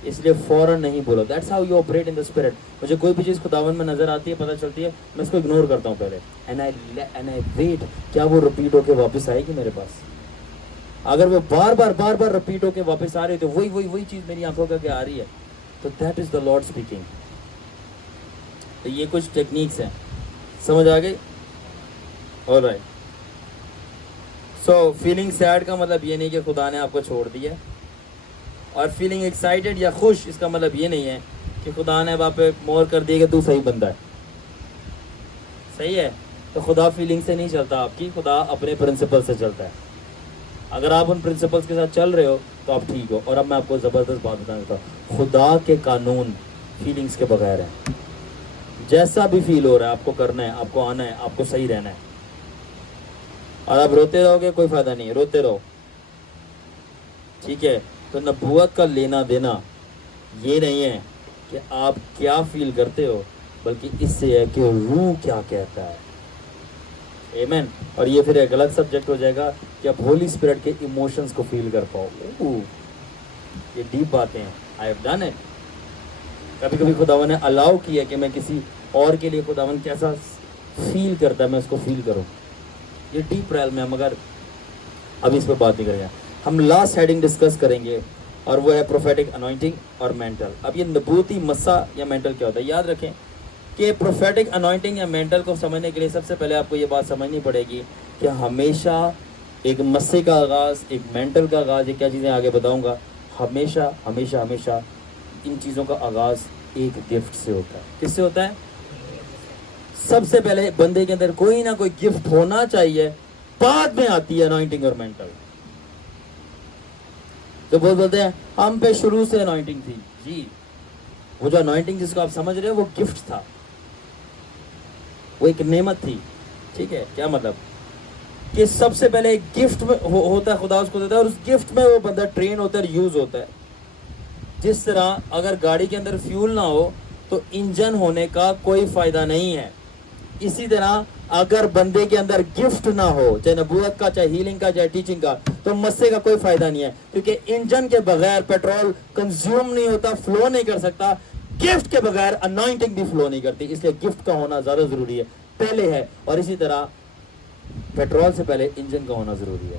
اس لیے فوراً نہیں بولو. That's how you operate in the spirit. مجھے کوئی بھی چیز خداوند میں نظر آتی ہے, پتہ چلتی ہے, میں اس کو اگنور کرتا ہوں پہلے, اینڈ آئی ویٹ, کیا وہ ریپیٹ ہو کے واپس آئے گی میرے پاس. اگر وہ بار بار ریپیٹ ہو کے واپس آ رہی ہے, تو وہی چیز میری آنکھوں کے آ رہی ہے, تو that is the lord speaking. تو یہ کچھ ٹیکنیکس ہیں, سمجھ آ گئی؟ آلرائٹ. سو فیلنگ سیڈ کا مطلب یہ نہیں کہ خدا نے آپ کو چھوڑ دیا, اور فیلنگ ایکسائٹیڈ یا خوش, اس کا مطلب یہ نہیں ہے کہ خدا نے اب آپ پہ مور کر دیا کہ تو صحیح بندہ ہے. صحیح ہے, تو خدا فیلنگ سے نہیں چلتا آپ کی, خدا اپنے پرنسپل سے چلتا ہے. اگر آپ ان پرنسپلس کے ساتھ چل رہے ہو تو آپ ٹھیک ہو. اور اب میں آپ کو زبردست بات بتانا چاہتا ہوں, خدا کے قانون فیلنگس کے بغیر ہیں. جیسا بھی فیل ہو رہا ہے آپ کو کرنا ہے, آپ کو آنا ہے, آپ کو صحیح رہنا ہے. اور آپ روتے رہو گے کوئی فائدہ نہیں ہے, روتے رہو, ٹھیک ہے. تو نبوت کا لینا دینا یہ نہیں ہے کہ آپ کیا فیل کرتے ہو, بلکہ اس سے ہے کہ روح کیا کہتا ہے. آمین. اور یہ پھر ایک الگ سبجیکٹ ہو جائے گا کہ آپ ہولی اسپرٹ کے ایموشنز کو فیل کر پاؤ. یہ ڈیپ باتیں ہیں, آئی ہیو ڈن اٹ. کبھی کبھی خداوند نے الاؤ کیا کہ میں کسی اور کے لیے خداوند کیسا فیل کرتا ہے میں اس کو فیل کروں. یہ ڈیپ ریلم ہے, مگر ابھی اس پہ بات نہیں کریں گے. ہم لاسٹ ہیڈنگ ڈسکس کریں گے, اور وہ ہے پروفیٹک انوائنٹنگ اور مینٹل. اب یہ نبوتی مسا یا مینٹل کیا ہوتا ہے, یاد رکھیں کہ پروفیٹک انوائنٹنگ یا مینٹل کو سمجھنے کے لیے سب سے پہلے آپ کو یہ بات سمجھنی پڑے گی کہ ہمیشہ ایک مسے کا آغاز, ایک مینٹل کا آغاز, یہ کیا چیزیں آگے بتاؤں گا, ہمیشہ ہمیشہ ہمیشہ ان چیزوں کا آغاز ایک گفٹ سے ہوتا ہے. کس سے ہوتا ہے؟ سب سے پہلے بندے کے اندر کوئی نہ کوئی گفٹ ہونا چاہیے, بعد میں آتی ہے انوائنٹنگ اور مینٹل. تو بولتے ہیں ہم پہ شروع سے انوائنٹنگ تھی. جی, وہ جو انوائنٹنگ جس کو آپ سمجھ رہے ہیں وہ گفٹ تھا, وہ ایک نعمت تھی. ٹھیک ہے, کیا مطلب کہ سب سے پہلے ایک گفٹ ہوتا ہے, خدا اس کو دیتا ہے, اور اس گفٹ میں وہ بندہ ٹرین ہوتا ہے, یوز ہوتا ہے. جس طرح اگر گاڑی کے اندر فیول نہ ہو تو انجن ہونے کا کوئی فائدہ نہیں ہے, اسی طرح اگر بندے کے اندر گفٹ نہ ہو, چاہے نبوت کا, چاہے ہیلنگ کا, چاہے ٹیچنگ کا, تو مسے کا کوئی فائدہ نہیں ہے. کیونکہ انجن کے بغیر پیٹرول کنزیوم نہیں ہوتا, فلو نہیں کر سکتا. گفٹ کے بغیر انوائنٹنگ بھی فلو نہیں کرتی, اس لیے گفٹ کا ہونا زیادہ ضروری ہے, پہلے ہے. اور اسی طرح پیٹرول سے پہلے انجن کا ہونا ضروری ہے.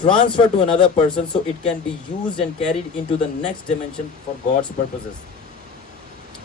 transfer to another person so it can be used and carried into the next dimension for God's purposes.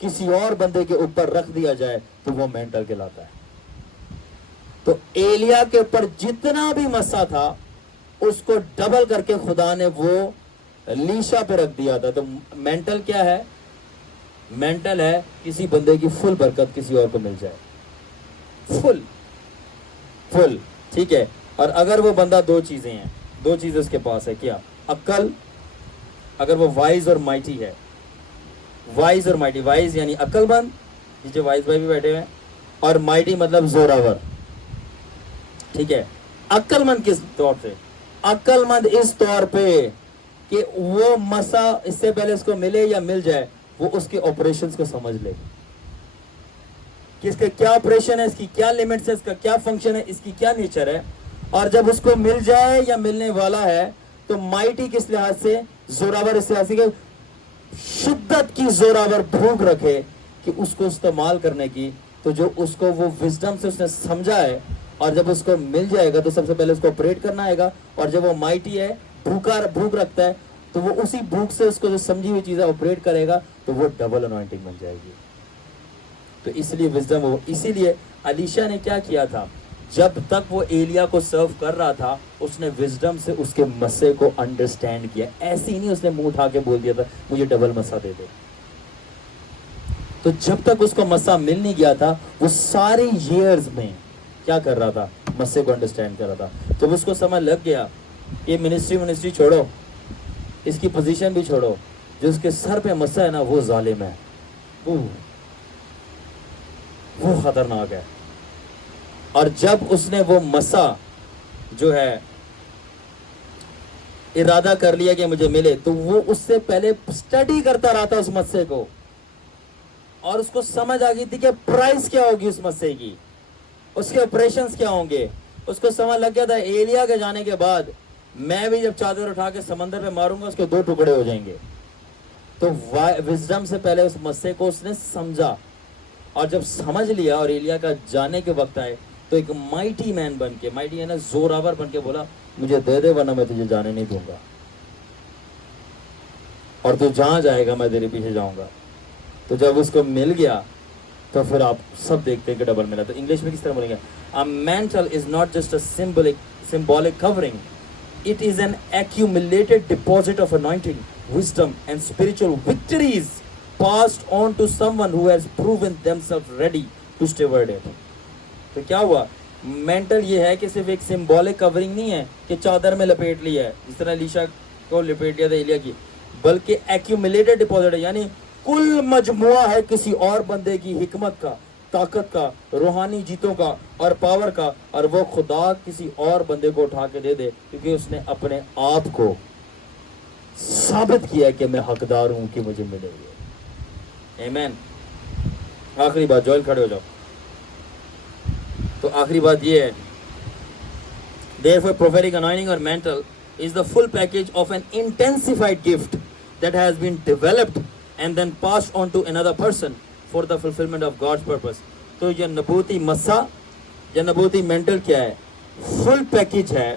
کسی اور بندے کے اوپر رکھ دیا جائے تو وہ مینٹل کہلاتا ہے. تو ایلیا کے اوپر جتنا بھی مسا تھا اس کو ڈبل کر کے خدا نے وہ لیشا پہ رکھ دیا تھا. تو مینٹل کیا ہے؟ مینٹل ہے کسی بندے کی فل برکت کسی اور کو مل جائے. فل ٹھیک ہے. اور اگر وہ بندہ دو چیزیں ہیں، دو چیزیں اس کے پاس ہے، کیا؟ عقل، اگر وہ وائز اور مائٹی ہے، وائز اور مائٹی، وائز یعنی عقل مند، نیچے وائز بھائی بھی بیٹھے ہوئے ہیں، اور مائٹی مطلب زوراور. ٹھیک ہے. عقل مند کس طور سے؟ عقل مند اس طور پہ کہ وہ مسا اس سے پہلے اس کو ملے یا مل جائے وہ اس کے آپریشنز کو سمجھ لے کہ اس کا کیا آپریشن ہے، اس کی کیا لیمٹس ہے، اس کا کیا فنکشن ہے، اس کی کیا نیچر ہے. اور جب اس کو مل جائے یا ملنے والا ہے تو مائٹی کس لحاظ سے؟ زوراور اس لحاظ سے کہ شدت کی زوراور بھوک رکھے کہ اس کو استعمال کرنے کی. تو جو اس کو وہ وزڈم سے اس نے سمجھا ہے، اور جب اس کو مل جائے گا تو سب سے پہلے اس کو آپریٹ کرنا آئے گا. اور جب وہ مائٹی ہے، بھوک رکھتا ہے، تو وہ اسی بھوک سے اس کو جو سمجھی ہوئی چیزیں آپریٹ کرے گا تو وہ ڈبل انوائنٹنگ بن جائے گی. تو اس لیے وزڈم وہ، اسی لیے الیشا نے کیا کیا تھا، جب تک وہ ایلیا کو سرو کر رہا تھا اس نے وزڈم سے اس کے مسے کو انڈرسٹینڈ کیا. ایسی نہیں اس نے منہ اٹھا کے بول دیا تھا مجھے ڈبل مسا دے دے. تو جب تک اس کو مسا مل نہیں گیا تھا وہ سارے ایئرز میں کیا کر رہا تھا؟ مسے کو انڈرسٹینڈ کر رہا تھا. جب اس کو سمجھ لگ گیا یہ منسٹری چھوڑو، اس کی پوزیشن بھی چھوڑو، جو اس کے سر پہ مسا ہے نا وہ ظالم ہے، وہ خطرناک ہے. اور جب اس نے وہ مسا جو ہے ارادہ کر لیا کہ مجھے ملے تو وہ اس سے پہلے اسٹڈی کرتا رہا تھا اس مسے کو، اور اس کو سمجھ آ گئی تھی کہ پرائز کیا ہوگی اس مسے کی، اس کے آپریشنز کیا ہوں گے. اس کو سمجھ لگ گیا تھا ایلیا کے جانے کے بعد میں بھی جب چادر اٹھا کے سمندر پہ ماروں گا اس کے 2 ٹکڑے ہو جائیں گے. تو وزڈم سے پہلے اس مسے کو اس نے سمجھا، اور جب سمجھ لیا اور ایلیا کا جانے کے وقت آئے تو ایک مائٹی مین بن کے، مائٹی ہے نا زوراور بن کے بولا مجھے دے دے ورنہ میں تجھے جانے نہیں دوں گا، اور تو جہاں جائے گا میں تیرے پیچھے جاؤں گا. تو جب اس کو مل گیا تو پھر آپ سب دیکھتے کہ ڈبل ملا. تو انگلش میں کس طرح بولیں گے؟ A mantle is not just a symbolic covering. It is an accumulated deposit of anointing, wisdom and spiritual victories passed on to someone who has proven themselves ready to steward it. تو کیا ہوا؟ مینٹل یہ ہے کہ صرف ایک سمبولک کورنگ نہیں ہے کہ چادر میں لپیٹ لی ہے جس طرح لیشا کو لپیٹ لیا تھا ایلیا کی، بلکہ ایکیومولیٹڈ ڈپازٹ ہے، یعنی کل مجموعہ ہے کسی اور بندے کی حکمت کا، طاقت کا، روحانی جیتوں کا اور پاور کا، اور وہ خدا کسی اور بندے کو اٹھا کے دے دے کیونکہ اس نے اپنے آپ کو ثابت کیا کہ میں حقدار ہوں کہ مجھے ملے گی. آمین. آخری بات، جوئل کھڑے ہو جاؤ. تو آخری بات یہ ہے، therefore prophetic anointing or mantle is the full package of an intensified gift that has been developed and then passed on to another person for the fulfillment of God's purpose. تو یہ نبوتی مسا یا نبوتی مینٹل کیا ہے؟ فل پیکج ہے،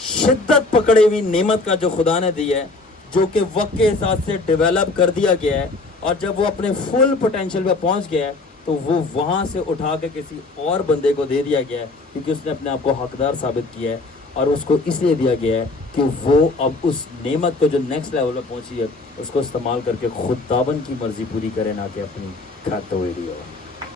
شدت پکڑے ہوئی نعمت کا جو خدا نے دی ہے، جو کہ وقت کے حساب سے ڈیولپ کر دیا گیا ہے، اور جب وہ اپنے فل پوٹینشیل پہ پہنچ گیا ہے تو وہ وہاں سے اٹھا کے کسی اور بندے کو دے دیا گیا ہے کیونکہ اس نے اپنے آپ کو حقدار ثابت کیا ہے. اور اس کو اس لیے دیا گیا ہے کہ وہ اب اس نعمت کو جو نیکسٹ لیول پہ پہنچی ہے اس کو استعمال کر کے خداوند کی مرضی پوری کرے، نہ کہ اپنی کھاتے ہوئے.